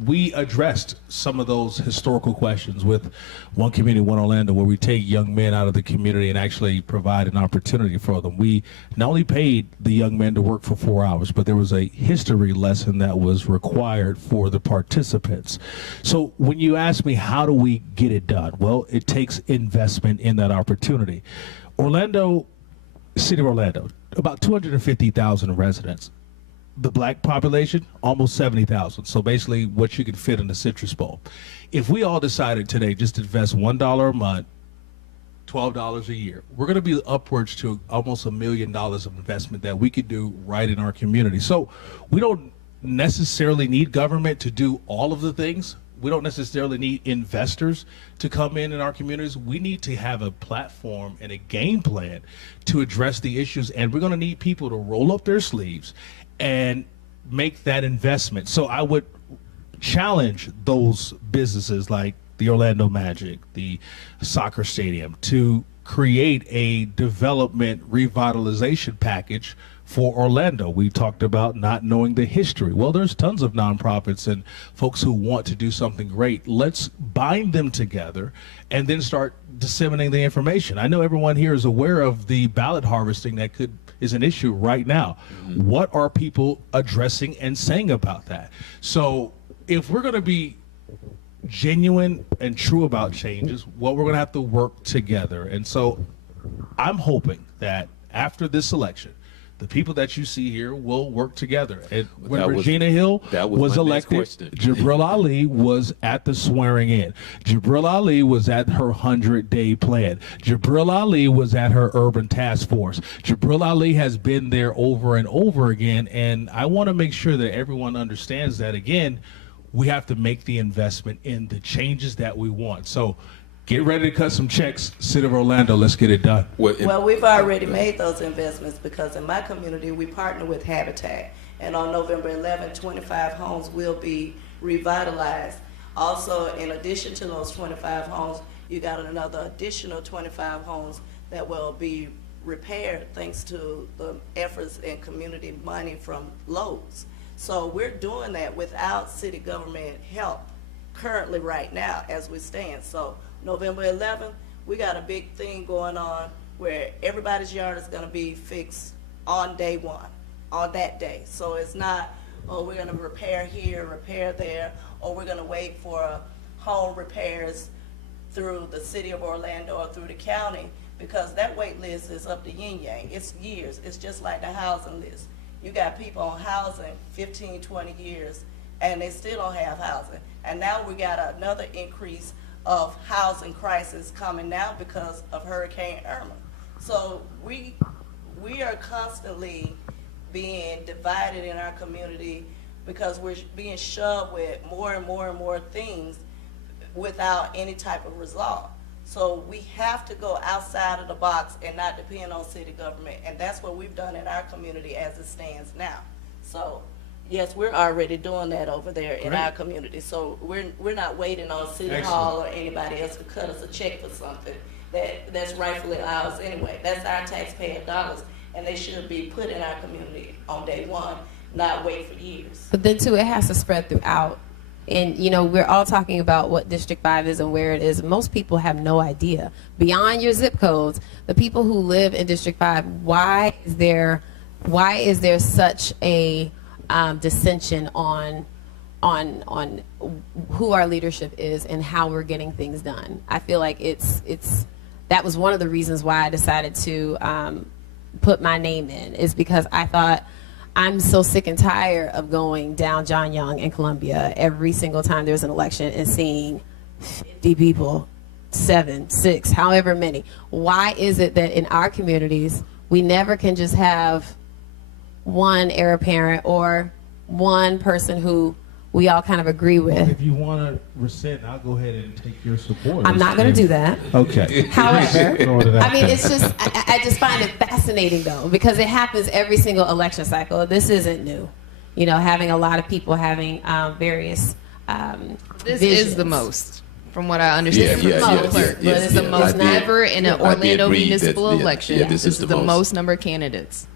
we addressed some of those historical questions with One Community, One Orlando, where we take young men out of the community and actually provide an opportunity for them. We not only paid the young men to work for 4 hours, but there was a history lesson that was required for the participants. So when you ask me, how do we get it done? Well, it takes investment in that opportunity. Orlando, City of Orlando, about 250,000 residents. The black population, almost 70,000. So basically what you can fit in the Citrus Bowl. If we all decided today just to invest $1 a month, $12 a year, we're going to be upwards to almost $1 million of investment that we could do right in our community. So we don't necessarily need government to do all of the things. We don't necessarily need investors to come in our communities. We need to have a platform and a game plan to address the issues, and we're going to need people to roll up their sleeves and make that investment. So I would challenge those businesses like the Orlando Magic, the soccer stadium, to create a development revitalization package for Orlando. We talked about not knowing the history. Well, there's tons of nonprofits and folks who want to do something great. Let's bind them together and then start disseminating the information. I know everyone here is aware of the ballot harvesting that is an issue right now. Mm-hmm. What are people addressing and saying about that? So if we're going to be genuine and true about changes, well, we're going to have to work together. And so I'm hoping that after this election, the people that you see here will work together. And when Regina Hill was elected, Jabril Ali was at the swearing in. Jabril Ali was at her 100-day plan. Jabril Ali was at her urban task force. Jabril Ali has been there over and over again. And I want to make sure that everyone understands that, again, we have to make the investment in the changes that we want. So get ready to cut some checks, City of Orlando. Let's get it done. Well, we've already made those investments, because in my community, we partner with Habitat. And on November 11th, 25 homes will be revitalized. Also, in addition to those 25 homes, you got another additional 25 homes that will be repaired thanks to the efforts and community money from Lowe's. So we're doing that without city government help currently right now as we stand. So November 11th, we got a big thing going on where everybody's yard is going to be fixed on day one, on that day. So it's not, oh, we're going to repair here, repair there, or we're going to wait for home repairs through the City of Orlando or through the county, because that wait list is up to yin-yang. It's years. It's just like the housing list. You got people on housing 15, 20 years, and they still don't have housing. And now we got another increase of housing crisis coming now because of Hurricane Irma. So we are constantly being divided in our community because we're being shoved with more and more and more things without any type of resolve. So we have to go outside of the box and not depend on city government. And that's what we've done in our community as it stands now. So, yes, we're already doing that over there in our community. So we're not waiting on City Hall or anybody else to cut us a check for something that's rightfully ours anyway. That's our taxpayer dollars, and they should be put in our community on day one, not wait for years. But then too, it has to spread throughout. And you know, we're all talking about what District 5 is and where it is. Most people have no idea. Beyond your zip codes, the people who live in District 5, why is there such a dissension on who our leadership is and how we're getting things done? I feel like that was one of the reasons why I decided to put my name in, is because I thought, I'm so sick and tired of going down John Young in Columbia every single time there's an election and seeing 50 people, 7, 6, however many. Why is it that in our communities, we never can just have one heir apparent or one person who we all kind of agree with? If you want to rescind, I'll go ahead and take your support. I'm not going to do that. Okay. However, I mean, it's just, I just find it fascinating, though, because it happens every single election cycle. This isn't new. You know, having a lot of people having various This visions. is the most, from what I understand from the yeah, clerk. yeah, This is the yeah. most I did- ever in an I did Orlando read that, municipal yeah, election. yeah, this is the the most. most number of candidates.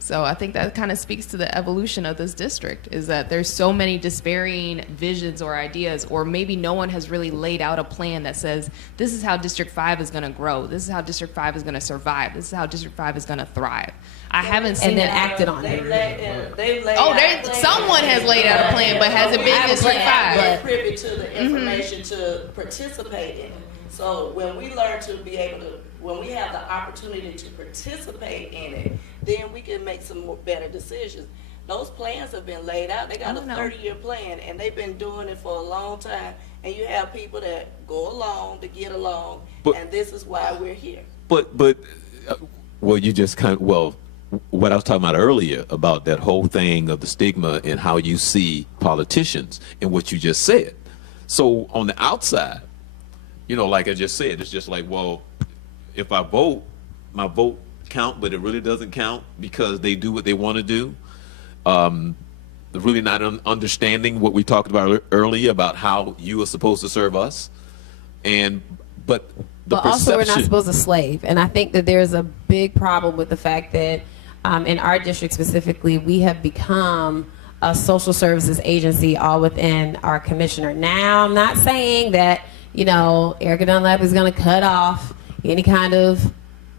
So I think that kind of speaks to the evolution of this district, is that there's so many disparate visions or ideas, or maybe no one has really laid out a plan that says, this is how District 5 is going to grow. This is how District 5 is going to survive. This is how District 5 is going to thrive. I haven't seen And then that. acted on it. Someone has laid out a plan, but has it been District 5? We're privy to the information to participate in it. So when we learn to be able to, when we have the opportunity to participate in it, then we can make some more better decisions. Those plans have been laid out. They got a 30-year plan, and they've been doing it for a long time. And you have people that go along to get along, and this is why we're here. But well, you just what I was talking about earlier about that whole thing of the stigma and how you see politicians and what you just said. So on the outside, you know, like I just said, it's just like, well, if I vote, my vote count, but it really doesn't count because they do what they want to do. They're really not understanding what we talked about earlier about how you are supposed to serve us. But also we're not supposed to slave. And I think that there's a big problem with the fact that in our district specifically, we have become a social services agency all within our commissioner. Now, I'm not saying that, you know, Erica Dunlap is going to cut off any kind of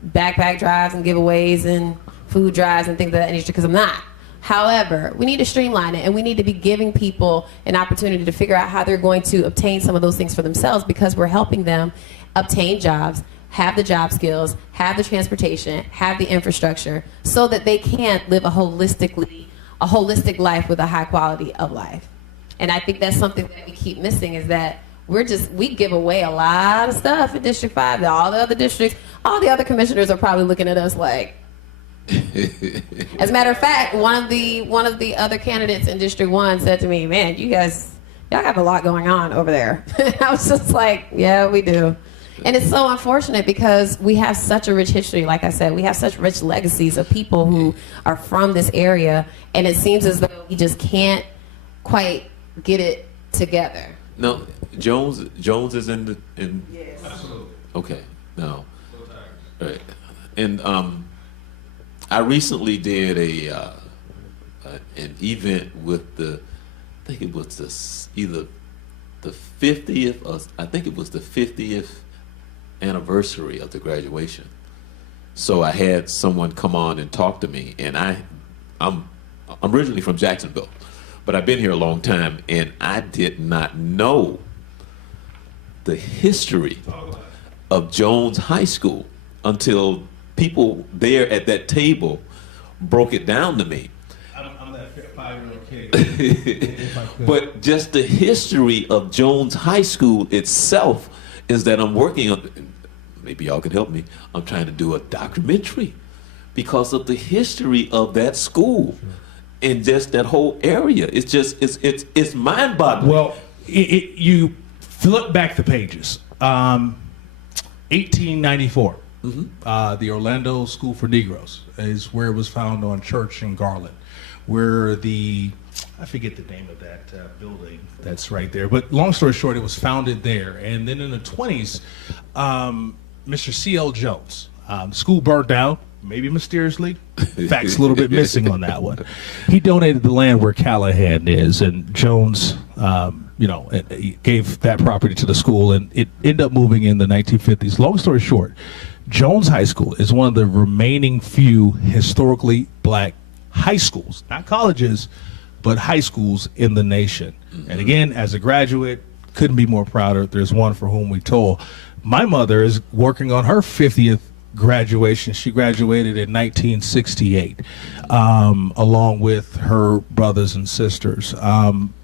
backpack drives and giveaways and food drives and things of that nature, because I'm not. However, we need to streamline it, and we need to be giving people an opportunity to figure out how they're going to obtain some of those things for themselves, because we're helping them obtain jobs, have the job skills, have the transportation, have the infrastructure, so that they can live a holistic life with a high quality of life. And I think that's something that we keep missing, is that we give away a lot of stuff in District 5. All the other districts, all the other commissioners are probably looking at us like. As a matter of fact, one of the other candidates in District 1 said to me, "Man, y'all have a lot going on over there." I was just like, "Yeah, we do." And it's so unfortunate because we have such a rich history. Like I said, we have such rich legacies of people who are from this area, and it seems as though we just can't quite get it together. No, Jones is in. Yes. Okay, no. Right. And I recently did an event with I think it was either the 50th or I think it was the 50th anniversary of the graduation. So I had someone come on and talk to me, and I'm originally from Jacksonville, but I've been here a long time, and I did not know the history of Jones High School until people there at that table broke it down to me. I'm that 5-year-old kid. But just the history of Jones High School itself is that I'm working on, maybe y'all can help me, I'm trying to do a documentary because of the history of that school and just that whole area. It's just, it's mind-boggling. Well, you flip back the pages. 1894. The Orlando School for Negroes is where it was found on Church and Garland, where I forget the name of that building that's right there. But long story short, it was founded there. And then in the 20s, Mr. C.L. Jones, school burned down, maybe mysteriously. Facts a little bit missing on that one. He donated the land where Callahan is, and Jones, he gave that property to the school, and it ended up moving in the 1950s. Long story short, Jones High School is one of the remaining few historically black high schools, not colleges, but high schools in the nation. And again, as a graduate, couldn't be more prouder. There's one for whom we toil. My mother is working on her 50th graduation. She graduated in 1968, along with her brothers and sisters.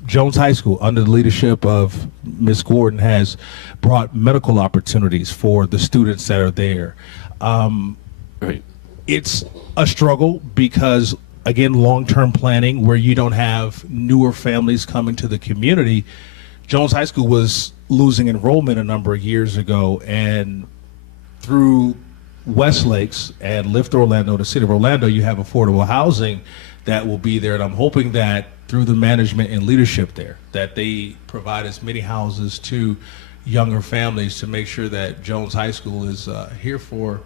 Jones High School, under the leadership of Ms. Gordon, has brought medical opportunities for the students that are there. Right. It's a struggle because, again, long-term planning where you don't have newer families coming to the community. Jones High School was losing enrollment a number of years ago, and through Westlakes and Lift Orlando, the city of Orlando, you have affordable housing that will be there. And I'm hoping that through the management and leadership there, that they provide as many houses to younger families to make sure that Jones High School is here for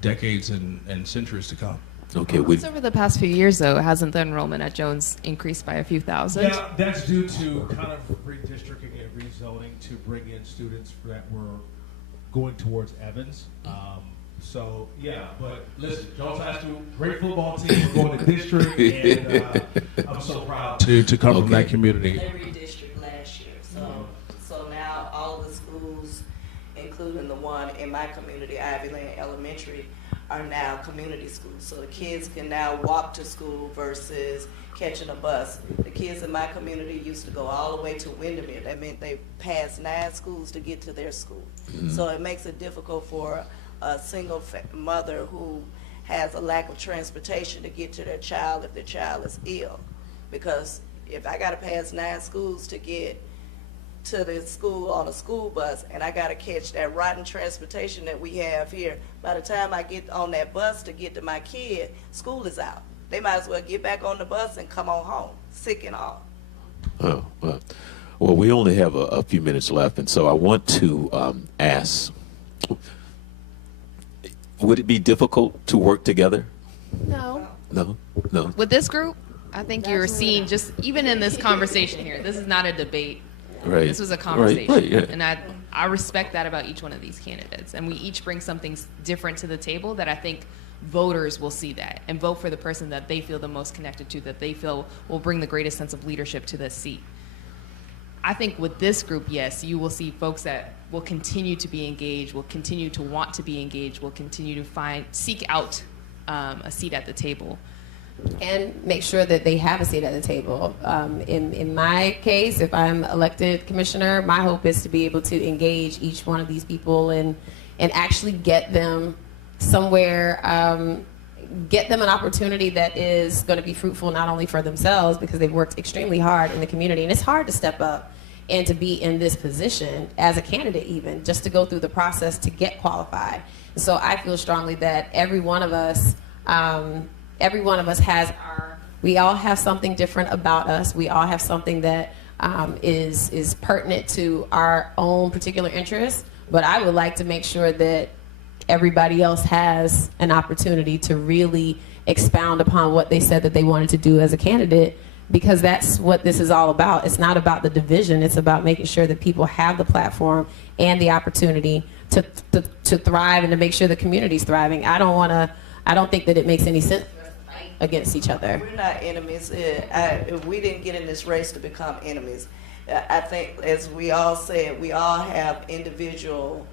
decades and centuries to come. Okay. Just over the past few years, though, hasn't the enrollment at Jones increased by a few thousand? Yeah, that's due to kind of redistricting and rezoning to bring in students that were going towards Evans. So, yeah, but listen, Jones High School, great football team. We're going to district, and I'm so proud to come from that community. They redistricted last year, so now all of the schools, including the one in my community, Ivy Lane Elementary, are now community schools. So the kids can now walk to school versus catching a bus. The kids in my community used to go all the way to Windermere. That meant they passed 9 schools to get to their school. So it makes it difficult for a single mother who has a lack of transportation to get to their child if their child is ill. Because if I got to pass 9 schools to get to the school on a school bus, and I got to catch that rotten transportation that we have here, by the time I get on that bus to get to my kid, school is out. They might as well get back on the bus and come on home, sick and all. Oh, well, we only have a few minutes left, and so I want to ask, would it be difficult to work together? No. No? No? With this group, I think you're seeing, just even in this conversation here, this is not a debate. Right. This was a conversation. Right, yeah. And I respect that about each one of these candidates. And we each bring something different to the table that I think voters will see that and vote for the person that they feel the most connected to, that they feel will bring the greatest sense of leadership to this seat. I think with this group, yes, you will see folks that will continue to be engaged, will continue to want to be engaged, will continue to seek out a seat at the table. And make sure that they have a seat at the table. In my case, if I'm elected commissioner, my hope is to be able to engage each one of these people and actually get them somewhere, get them an opportunity that is going to be fruitful not only for themselves, because they've worked extremely hard in the community, and it's hard to step up and to be in this position as a candidate, even just to go through the process to get qualified. So I feel strongly that every one of us has we all have something different about us. We all have something that is pertinent to our own particular interests, but I would like to make sure that everybody else has an opportunity to really expound upon what they said that they wanted to do as a candidate, because that's what this is all about. It's not about the division. It's about making sure that people have the platform and the opportunity to thrive and to make sure the community's thriving. I don't think that it makes any sense for us to fight against each other. We're not enemies. We didn't get in this race to become enemies. I think, as we all said, we all have individual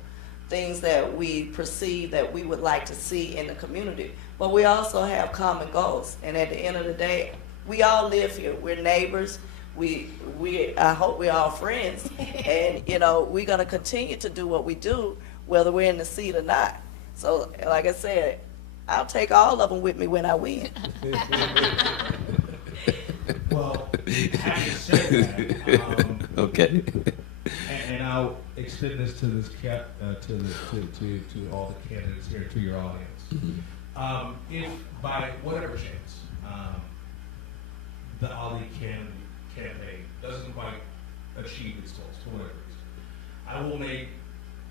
things that we perceive that we would like to see in the community. But we also have common goals. And at the end of the day, we all live here. We're neighbors. I hope we're all friends. And, we're going to continue to do what we do, whether we're in the seat or not. So, like I said, I'll take all of them with me when I win. Well, having said that, Okay. and I'll extend this to this to all the candidates here, to your audience. If by whatever chance the Ali campaign doesn't quite achieve its goals for whatever reason, I will make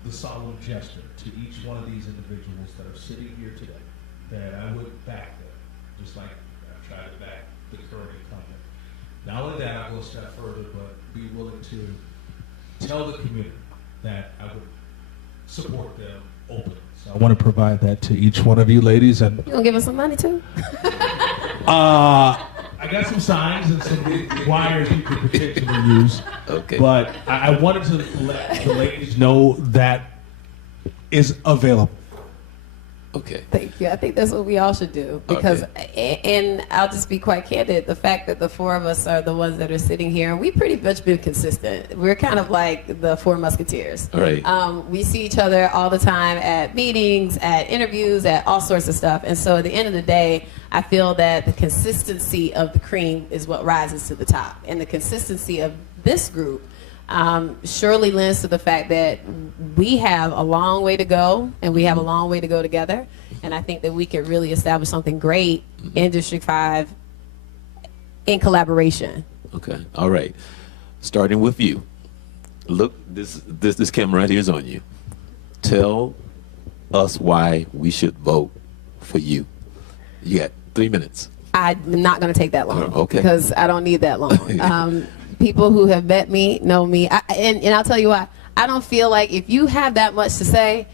the solemn gesture to each one of these individuals that are sitting here today that I would back them, just like I've tried to back the current incumbent. Not only that, I will step further, but be willing to tell the community that I would support them openly. So I want to provide that to each one of you ladies. And You gonna give us some money too? I got some signs and some wires you could potentially use. Okay. But I wanted to let the ladies know that is available. Okay. Thank you. I think that's what we all should do because, and I'll just be quite candid. The fact that the four of us are the ones that are sitting here, and we pretty much been consistent. We're kind of like the Four Musketeers. All right. We see each other all the time at meetings, at interviews, at all sorts of stuff. And so at the end of the day, I feel that the consistency of the cream is what rises to the top, and the consistency of this group surely lends to the fact that we have a long way to go, and we have a long way to go together. And I think that we could really establish something great in District 5 in collaboration. Okay. All right. Starting with you. Look, this camera right here is on you. Tell us why we should vote for you. You got 3 minutes. I'm not going to take that long. Okay. Because I don't need that long. People who have met me know me. And I'll tell you why. I don't feel like if you have that much to say,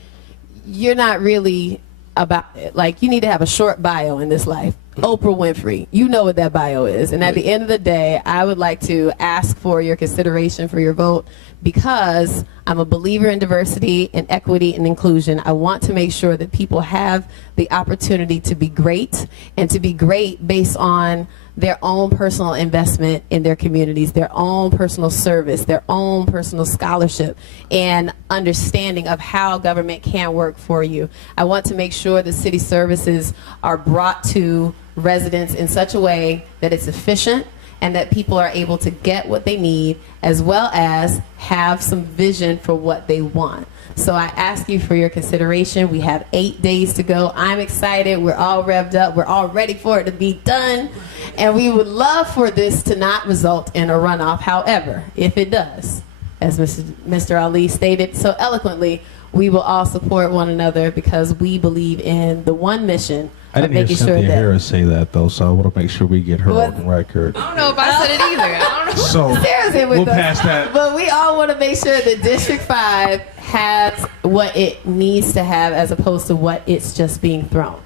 you're not really about it. Like, you need to have a short bio in this life. Oprah Winfrey, you know what that bio is. And at the end of the day, I would like to ask for your consideration for your vote because I'm a believer in diversity and equity and inclusion. I want to make sure that people have the opportunity to be great, and to be great based on their own personal investment in their communities, their own personal service, their own personal scholarship, and understanding of how government can work for you. I want to make sure the city services are brought to residents in such a way that it's efficient and that people are able to get what they need, as well as have some vision for what they want. So I ask you for your consideration. We have 8 days to go. I'm excited. We're all revved up. We're all ready for it to be done. And we would love for this to not result in a runoff. However, if it does, as Mr. Ali stated so eloquently, we will all support one another because we believe in the one mission I of didn't hear making sure Cynthia that. Harris say that, though, so I want to make sure we get her What? on record. I don't know if I said it either. I don't know. So Sarah's in with we'll us. pass that. But we all want to make sure that District 5 has what it needs to have as opposed to what it's just being thrown.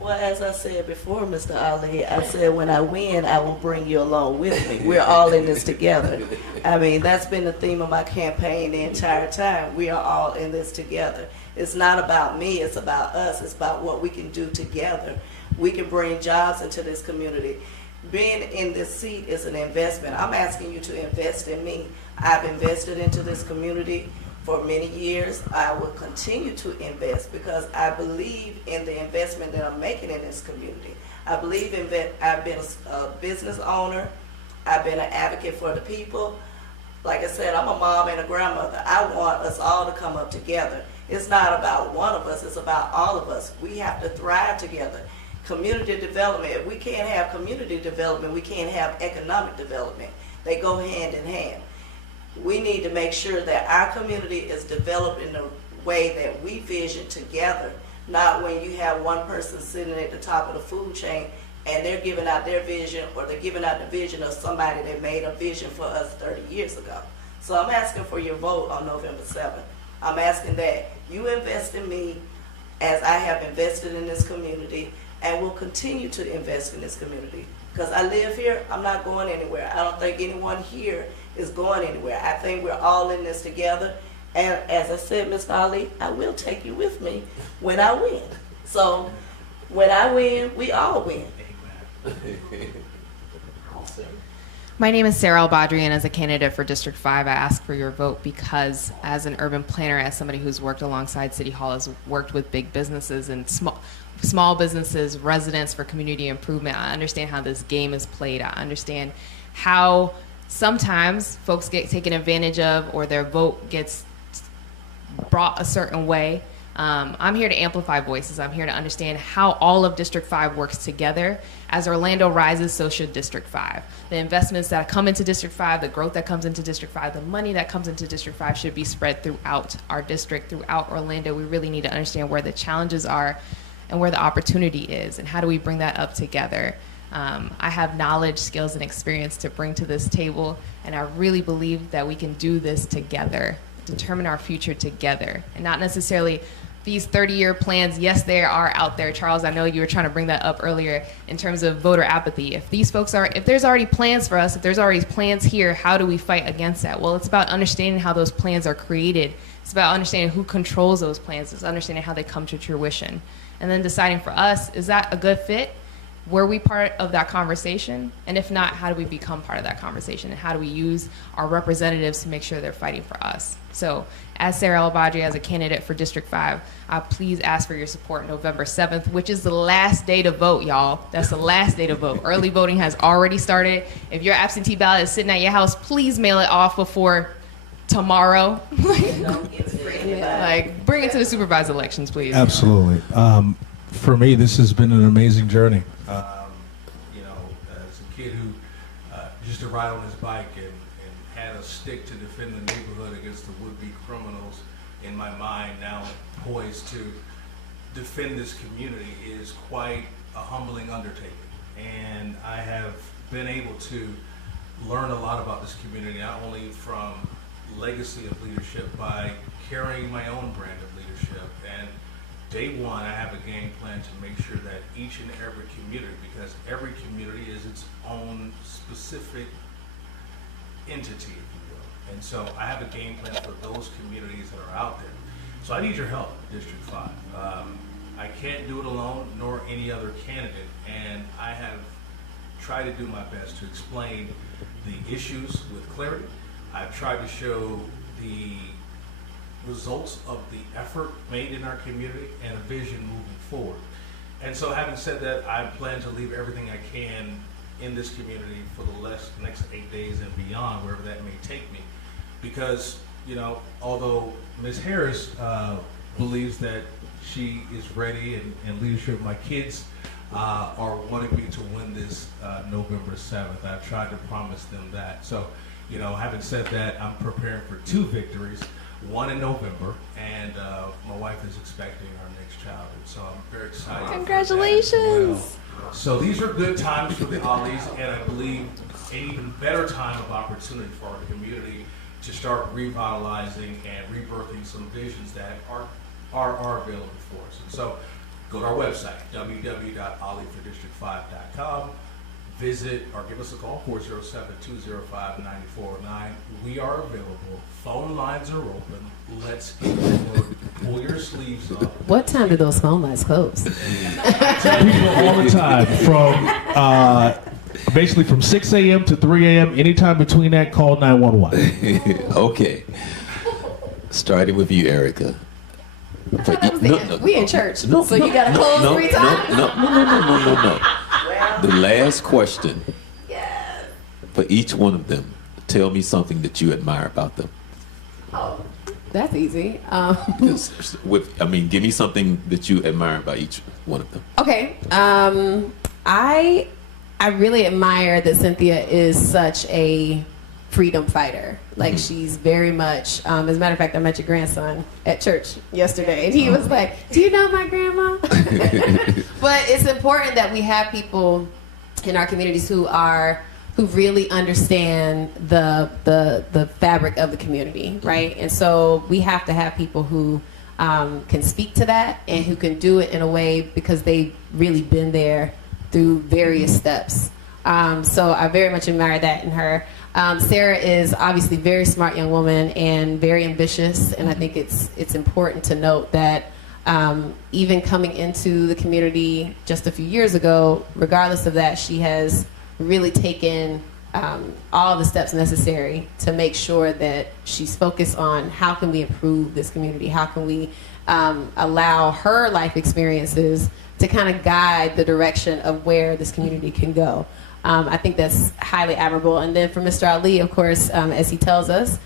Well, as I said before, Mr. Ali, I said when I win, I will bring you along with me. We're all in this together. I mean, that's been the theme of my campaign the entire time. We are all in this together. It's not about me, it's about us. It's about what we can do together. We can bring jobs into this community. Being in this seat is an investment. I'm asking you to invest in me. I've invested into this community for many years. I will continue to invest because I believe in the investment that I'm making in this community. I believe in that. I've been a business owner. I've been an advocate for the people. Like I said, I'm a mom and a grandmother. I want us all to come up together. It's not about one of us, it's about all of us. We have to thrive together. Community development, if we can't have community development, we can't have economic development. They go hand in hand. We need to make sure that our community is developed in the way that we vision together, not when you have one person sitting at the top of the food chain and they're giving out their vision, or they're giving out the vision of somebody that made a vision for us 30 years ago. So I'm asking for your vote on November 7th. I'm asking that you invest in me as I have invested in this community and will continue to invest in this community. Because I live here, I'm not going anywhere. I don't think anyone here is going anywhere. I think we're all in this together. And as I said, Mr. Ali, I will take you with me when I win. So when I win, we all win. My name is Sarah Al-Badri, and as a candidate for District 5, I ask for your vote because as an urban planner, as somebody who's worked alongside City Hall, has worked with big businesses and small businesses, residents for community improvement, I understand how this game is played. I understand how sometimes folks get taken advantage of or their vote gets brought a certain way. I'm here to amplify voices. I'm here to understand how all of District 5 works together. As Orlando rises, so should District 5. The investments that come into District 5, the growth that comes into District 5, the money that comes into District 5 should be spread throughout our district, throughout Orlando. We really need to understand where the challenges are and where the opportunity is, and how do we bring that up together. I have knowledge, skills, and experience to bring to this table, and I really believe that we can do this together, determine our future together, and not necessarily these 30-year plans. Yes, they are out there. Charles, I know you were trying to bring that up earlier in terms of voter apathy. If there's already plans for us, if there's already plans here, how do we fight against that? Well, it's about understanding how those plans are created. It's about understanding who controls those plans. It's understanding how they come to fruition. And then deciding for us, is that a good fit? Were we part of that conversation? And if not, how do we become part of that conversation? And how do we use our representatives to make sure they're fighting for us? So as Sarah El-Badri, as a candidate for District 5, please ask for your support November 7th, which is the last day to vote, y'all. That's the last day to vote. Early voting has already started. If your absentee ballot is sitting at your house, please mail it off before tomorrow. Like, bring it to the supervised elections, please. Absolutely. For me, this has been an amazing journey. You know, as a kid who used to ride on his bike and had a stick to defend the neighborhood against the would-be criminals, in my mind now poised to defend this community is quite a humbling undertaking. And I have been able to learn a lot about this community, not only from legacy of leadership by carrying my own brand of leadership. And day one, I have a game plan to make sure that each and every community, because every community is its own specific entity, if you will. And so I have a game plan for those communities that are out there. So I need your help, District 5. I can't do it alone, nor any other candidate. And I have tried to do my best to explain the issues with clarity. I've tried to show the results of the effort made in our community and a vision moving forward. And so having said that, I plan to leave everything I can in this community for the next 8 days and beyond, wherever that may take me. Because, you know, although Ms. Harris believes that she is ready and leadership, my kids are wanting me to win this November 7th. I've tried to promise them that. So, you know, having said that, I'm preparing for 2 victories. One in November, and my wife is expecting our next child, and so I'm very excited. Congratulations! For that as well. So these are good times for the Ollies, and I believe an even better time of opportunity for our community to start revitalizing and rebirthing some visions that are available for us. And so go to our website, www.ollieffordistrict5.com. Visit or give us a call, 407-205-9409. We are available. Phone lines are open. Let's get to work. Pull your sleeves up. What time do those phone lines close? People all the time, from basically from 6 a.m. to 3 a.m. Anytime between that, call 911. Okay. Starting with you, Erica. We in church, so you gotta close 3 times? No. The last question for each one of them. Tell me something that you admire about them. Oh, that's easy. Give me something that you admire about each one of them. Okay. I really admire that Cynthia is such a freedom fighter. Like, she's very much, as a matter of fact, I met your grandson at church yesterday, and he was like, do you know my grandma? But it's important that we have people in our communities who really understand the fabric of the community, right? And so we have to have people who can speak to that and who can do it in a way because they've really been there through various steps. So I very much admire that in her. Sarah is obviously a very smart young woman and very ambitious, and I think it's important to note that even coming into the community just a few years ago, regardless of that, she has really taken all the steps necessary to make sure that she's focused on how can we improve this community, how can we allow her life experiences to kind of guide the direction of where this community can go. I think that's highly admirable. And then for Mr. Ali, of course, as he tells us,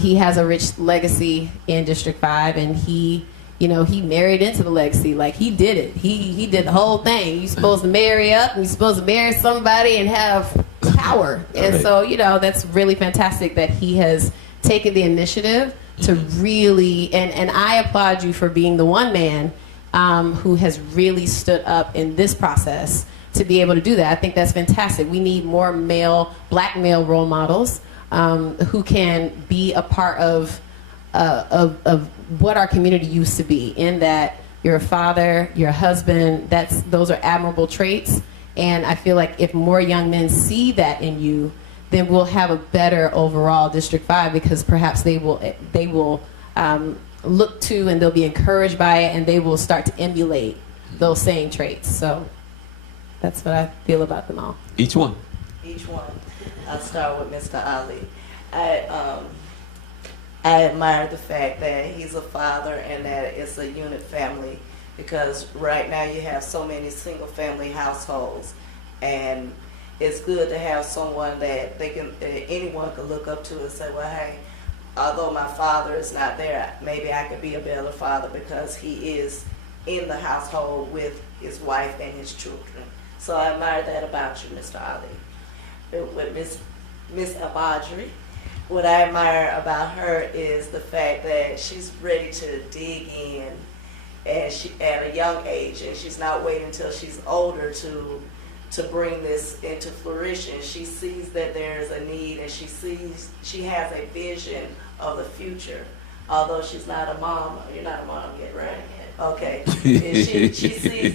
he has a rich legacy in District 5, and he married into the legacy. Like, he did it. He did the whole thing. You're supposed to marry up, and you're supposed to marry somebody and have power. And Right. so, that's really fantastic that he has taken the initiative to really, and I applaud you for being the one man who has really stood up in this process to be able to do that. I think that's fantastic. We need more black male role models who can be a part of what our community used to be, in that you're a father, you're a husband. Those are admirable traits. And I feel like if more young men see that in you, then we'll have a better overall District 5, because perhaps they will look to, and they'll be encouraged by it, and they will start to emulate those same traits. So that's what I feel about them all. Each one. Each one. I'll start with Mr. Ali. I admire the fact that he's a father and that it's a unit family, because right now you have so many single family households, and it's good to have someone that anyone can look up to and say, well, hey, although my father is not there, maybe I could be a better father because he is in the household with his wife and his children. So I admire that about you, Mr. Ali. With Miss Abadri, what I admire about her is the fact that she's ready to dig in, and she at a young age, and she's not waiting until she's older to bring this into fruition. She sees that there's a need, and she has a vision of the future. Although she's not a mom, you're not a mom yet, right? Okay. And she sees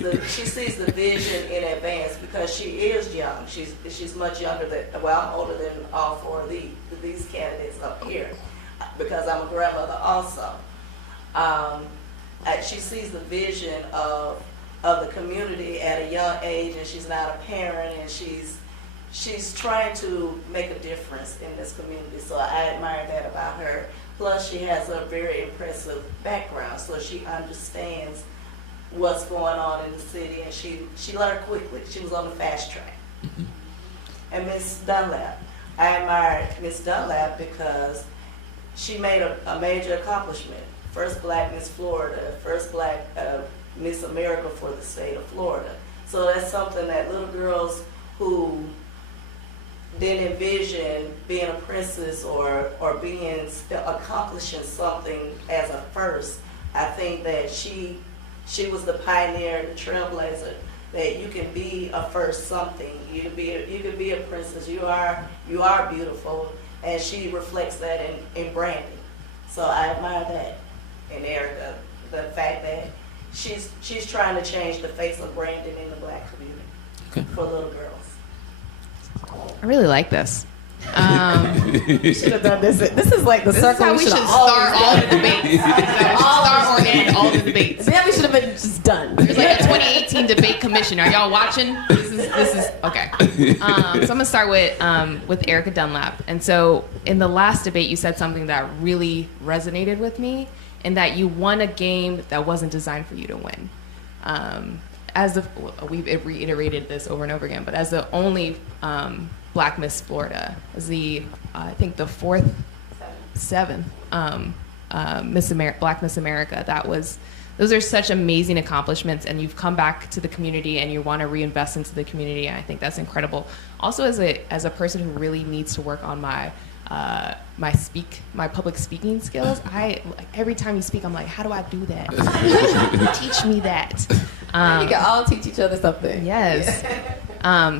the vision in advance, because she is young. She's much younger than, well, I'm older than all four of these candidates up here, because I'm a grandmother also. She sees the vision of the community at a young age, and she's not a parent, and she's trying to make a difference in this community. So I admire that about her. Plus, she has a very impressive background, so she understands what's going on in the city, and she learned quickly. She was on the fast track. Mm-hmm. And Miss Dunlap, I admire Miss Dunlap because she made a major accomplishment. First Black Miss Florida, first Black Miss America for the state of Florida. So that's something that little girls who didn't envision being a princess or accomplishing something as a first. I think that she was the pioneer, the trailblazer, that you can be a first something. You can be a princess. You are beautiful, and she reflects that in Brandy. So I admire that in Erica, the fact that she's trying to change the face of Brandon in the Black community for little girls. I really like this. Should have done this. This is like the This is circle how we should should've start all always the debates. This is how we should start or end all the debates. Then we should have been just done. There's like a 2018 debate commission. Are y'all watching? This is okay. So I'm gonna start with Erica Dunlap. And so in the last debate, you said something that really resonated with me, in that you won a game that wasn't designed for you to win. We've reiterated this over and over again, but as the only Black Miss Florida, as I think the seventh Black Miss America, those are such amazing accomplishments, and you've come back to the community and you want to reinvest into the community, and I think that's incredible. Also, as a person who really needs to work on my public speaking skills, every time you speak, I'm like, how do I do that? Teach me that. You can all teach each other something. Yes.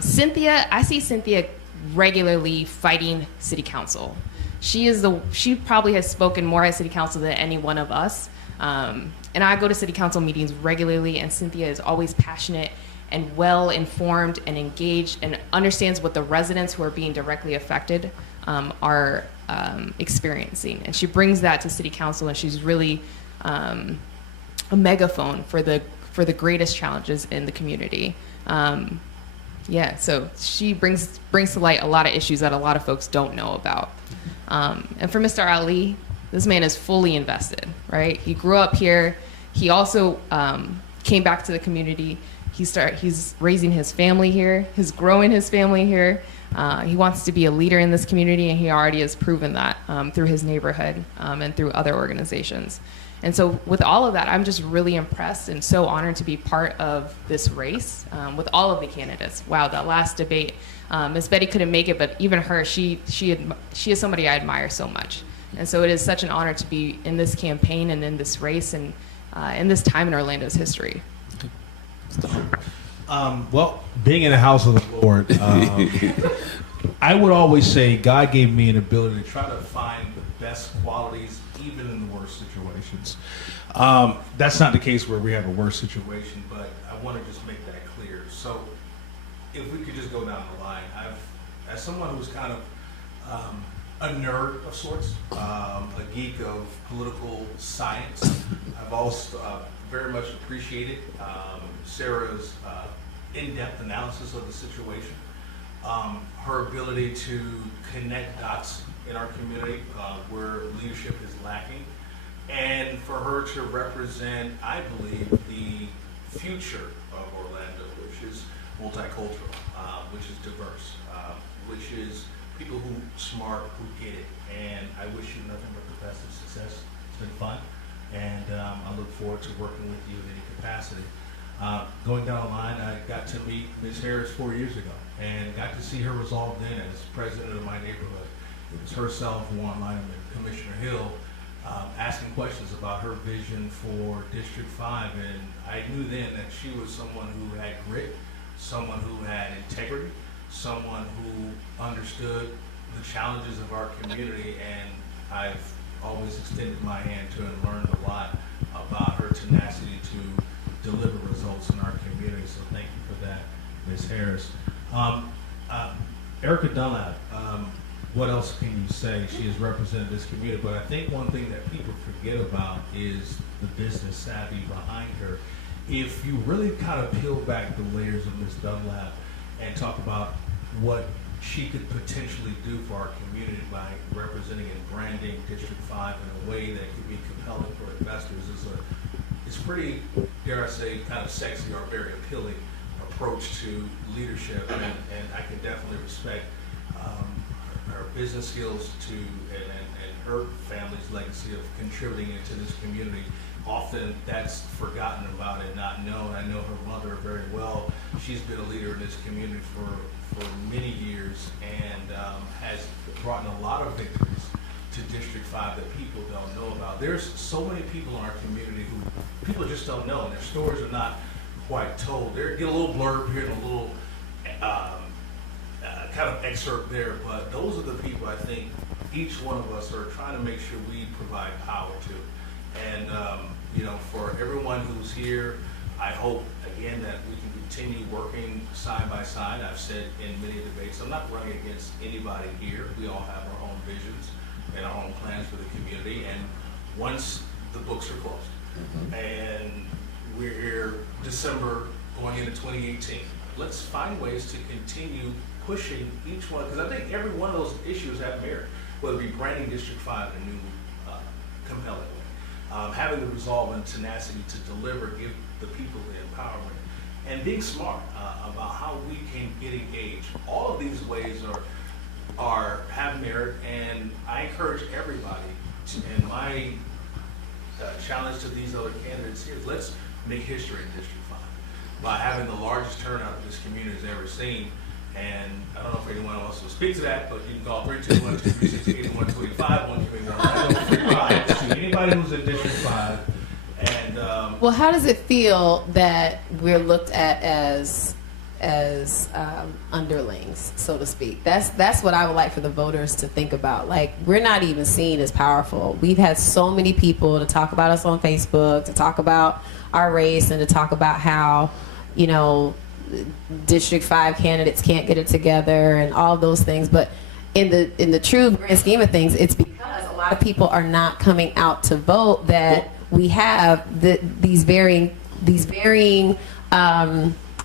Cynthia, I see Cynthia regularly fighting city council. She probably has spoken more at city council than any one of us. And I go to city council meetings regularly, and Cynthia is always passionate and well informed and engaged and understands what the residents who are being directly affected are experiencing. And she brings that to city council, and she's really a megaphone for the greatest challenges in the community. So she brings to light a lot of issues that a lot of folks don't know about. And for Mr. Ali, this man is fully invested, right? He grew up here. He also came back to the community. He's raising his family here. He's growing his family here. He wants to be a leader in this community, and he already has proven that through his neighborhood and through other organizations. And so with all of that, I'm just really impressed and so honored to be part of this race with all of the candidates. Wow, that last debate, Miss Betty couldn't make it, but even her, she is somebody I admire so much. And so it is such an honor to be in this campaign and in this race and in this time in Orlando's history. Well, being in the house of the Lord, I would always say God gave me an ability to try to find the best qualities even in the worst situations. That's not the case where we have a worse situation, but I want to just make that clear. So if we could just go down the line, as someone who's kind of a nerd of sorts, a geek of political science, I've also very much appreciated Sarah's in-depth analysis of the situation, her ability to connect dots in our community where leadership is lacking, and for her to represent, I believe, the future of Orlando, which is multicultural, which is diverse, which is people who smart, who get it. And I wish you nothing but the best of success. It's been fun, and I look forward to working with you in any capacity. Going down the line, I got to meet Ms. Harris 4 years ago and got to see her resolve then as president of my neighborhood. It was herself, Warren Lyman, and Commissioner Hill asking questions about her vision for District 5. And I knew then that she was someone who had grit, someone who had integrity, someone who understood the challenges of our community. And I've always extended my hand to her and learned a lot about her tenacity to deliver results in our community. So thank you for that, Ms. Harris. Erica Dunlap, what else can you say? She has represented this community, but I think one thing that people forget about is the business savvy behind her. If you really kind of peel back the layers of Ms. Dunlap and talk about what she could potentially do for our community by representing and branding District 5 in a way that could be compelling for investors, it's pretty, dare I say, kind of sexy or very appealing approach to leadership, and I can definitely respect her business skills and her family's legacy of contributing into this community. Often that's forgotten about and not known. I know her mother very well. She's been a leader in this community for many years and has brought in a lot of victories to District 5 that people don't know about. There's so many people in our community who people just don't know, and their stories are not quite told. They get a little blurb here and a little kind of excerpt there, but those are the people I think each one of us are trying to make sure we provide power to. And for everyone who's here, I hope again that we can continue working side by side. I've said in many debates, I'm not running against anybody here. We all have our own visions and our own plans for the community. And once the books are closed and we're here December going into 2018, let's find ways to continue pushing each one, because I think every one of those issues have merit, whether it be branding District 5 in a new, compelling way, having the resolve and tenacity to deliver, give the people the empowerment, and being smart about how we can get engaged. All of these ways have merit, and I encourage everybody to, and my challenge to these other candidates here is let's make history in District 5 by having the largest turnout this community has ever seen. And I don't know if anyone else will speak to that, but you can call 321-236-8125 once you to anybody who's in District 5. And well, how does it feel that we're looked at as underlings, so to speak? That's what I would like for the voters to think about. Like, we're not even seen as powerful. We've had so many people to talk about us on Facebook, to talk about our race, and to talk about how, District 5 candidates can't get it together and all of those things. But in the true grand scheme of things, it's because a lot of people are not coming out to vote that we have these varying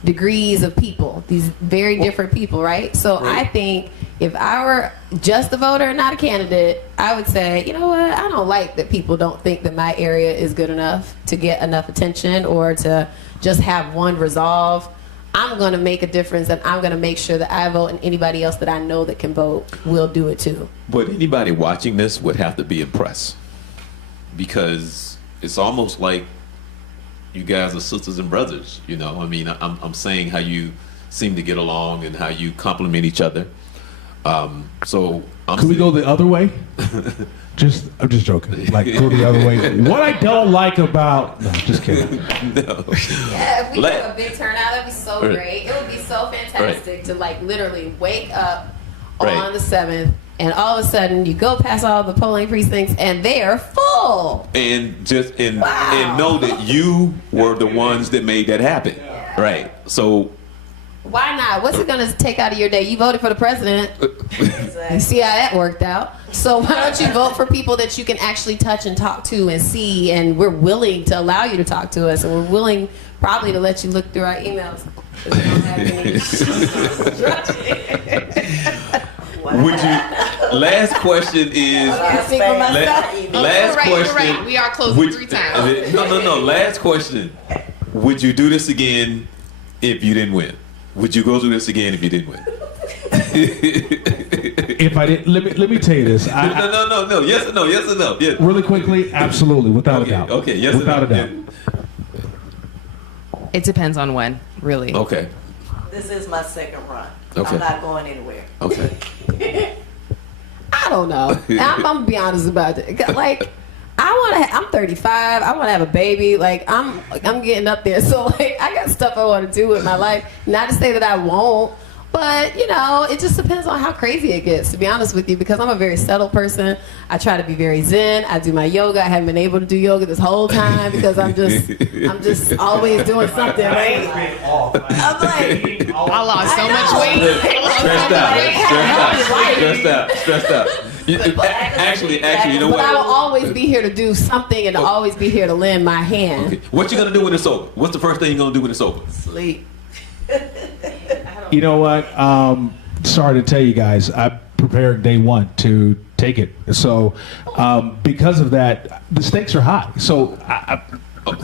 degrees of people, these very different people, right? So I think if I were just a voter and not a candidate, I would say, you know what, I don't like that people don't think that my area is good enough to get enough attention or to just have one resolve. I'm going to make a difference, and I'm going to make sure that I vote, and anybody else that I know that can vote will do it too. But anybody watching this would have to be impressed, because it's almost like you guys are sisters and brothers. You know, I mean, I'm saying how you seem to get along and how you complement each other. So Can we go the other way? I'm just joking. Like, go the other way. What I don't like about... No, just kidding. No. Yeah, if we have a big turnout, that'd be so Right. great. It would be so fantastic to like literally wake up Right. on the 7th, and all of a sudden you go past all the polling precincts and they're full. And just and Wow. know that you were the ones that made that happen. Right. So Why not? What's it gonna take out of your day? You voted for the president. You see how that worked out. So why don't you vote for people that you can actually touch and talk to and see, and we're willing to allow you to talk to us, and we're willing probably to let you look through our emails. 'Cause we don't have any. would you? Last question is. I speak for myself. Last You're question. right. We are closing would- 3 times. No. Last question. Would you do this again if you didn't win? Would you go do this again if you didn't win? If I didn't, let me tell you this. No. Yes or no? Yes or no? Yes. Really quickly, absolutely, without Okay. a doubt. Okay. Yes without or a no? doubt. It depends on when, really. Okay. This is my second run. Okay. I'm not going anywhere. Okay. I don't know. I'm gonna be honest about it. Like, I'm 35. I want to have a baby. Like, I'm getting up there. So like, I got stuff I want to do with my life. Not to say that I won't, but you know, it just depends on how crazy it gets. To be honest with you, because I'm a very settled person. I try to be very zen. I do my yoga. I haven't been able to do yoga this whole time because I'm just always doing something. Right? I'm like, I lost so much weight. Stressed out. Actually, you know but I will what? always be here to do something and always be here to lend my hand. Okay. What you gonna do when it's over? What's the first thing you're gonna do when it's over? Sleep. You know what? Sorry to tell you guys, I prepared day one to take it. So because of that, the stakes are high. So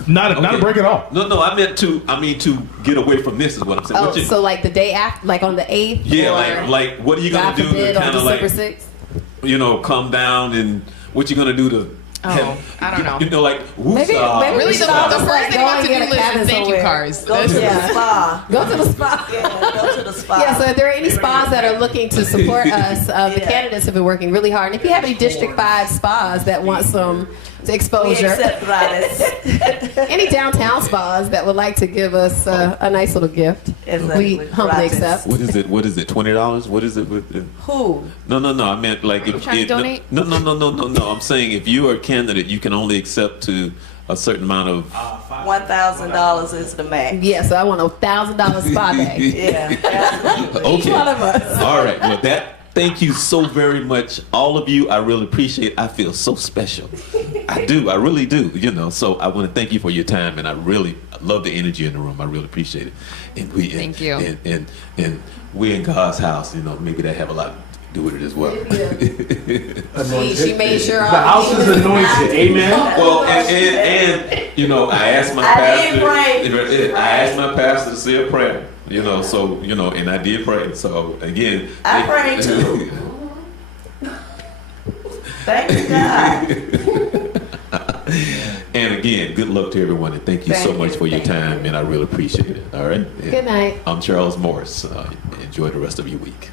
not a break at all. No, I mean to get away from this is what I'm saying. Oh, What you- so like the day after, like on the 8th? yeah, or like what are you gonna God do forbid, to on kind of December like 6th? Come down, and what you gonna do to? I don't know. You know, like Maybe Really, we the should all first just like thing go about and to get do a list cabin is thank you somewhere. cards. Go to the spa. Go to the spa. Yeah, go to the spa. Yeah, so if there are any spas that are looking to support us, the Yeah. candidates have been working really hard. And if you have any District 5 spas that want some we exposure, accept gratis. any downtown spas that would like to give us a nice little gift, Exactly, we humbly gratis. accept. What is it? $20? What is it? Who? No. I meant like if trying to donate? No. I'm saying if you are a candidate, you can only accept to a certain amount of. $1,000 is the max. Yeah, so I want a $1,000 spa day. Yeah, absolutely. Okay. Each one of us. All right. Well, thank you so very much, all of you. I really appreciate it. I feel so special. I do. I really do. So I want to thank you for your time, and I love the energy in the room. I really appreciate it. And Thank you. And we in God's house. Maybe that have a lot to do with it as well. She made sure The house is anointed. Amen. Well, and I asked my pastor. I asked my pastor to say a prayer. And I did pray. So again, I prayed too. Thank you, God. And again, good luck to everyone, and thank you so Thank much you, for your thank you. time, and I really appreciate it. All right. Good night. I'm Charles Morris. Enjoy the rest of your week.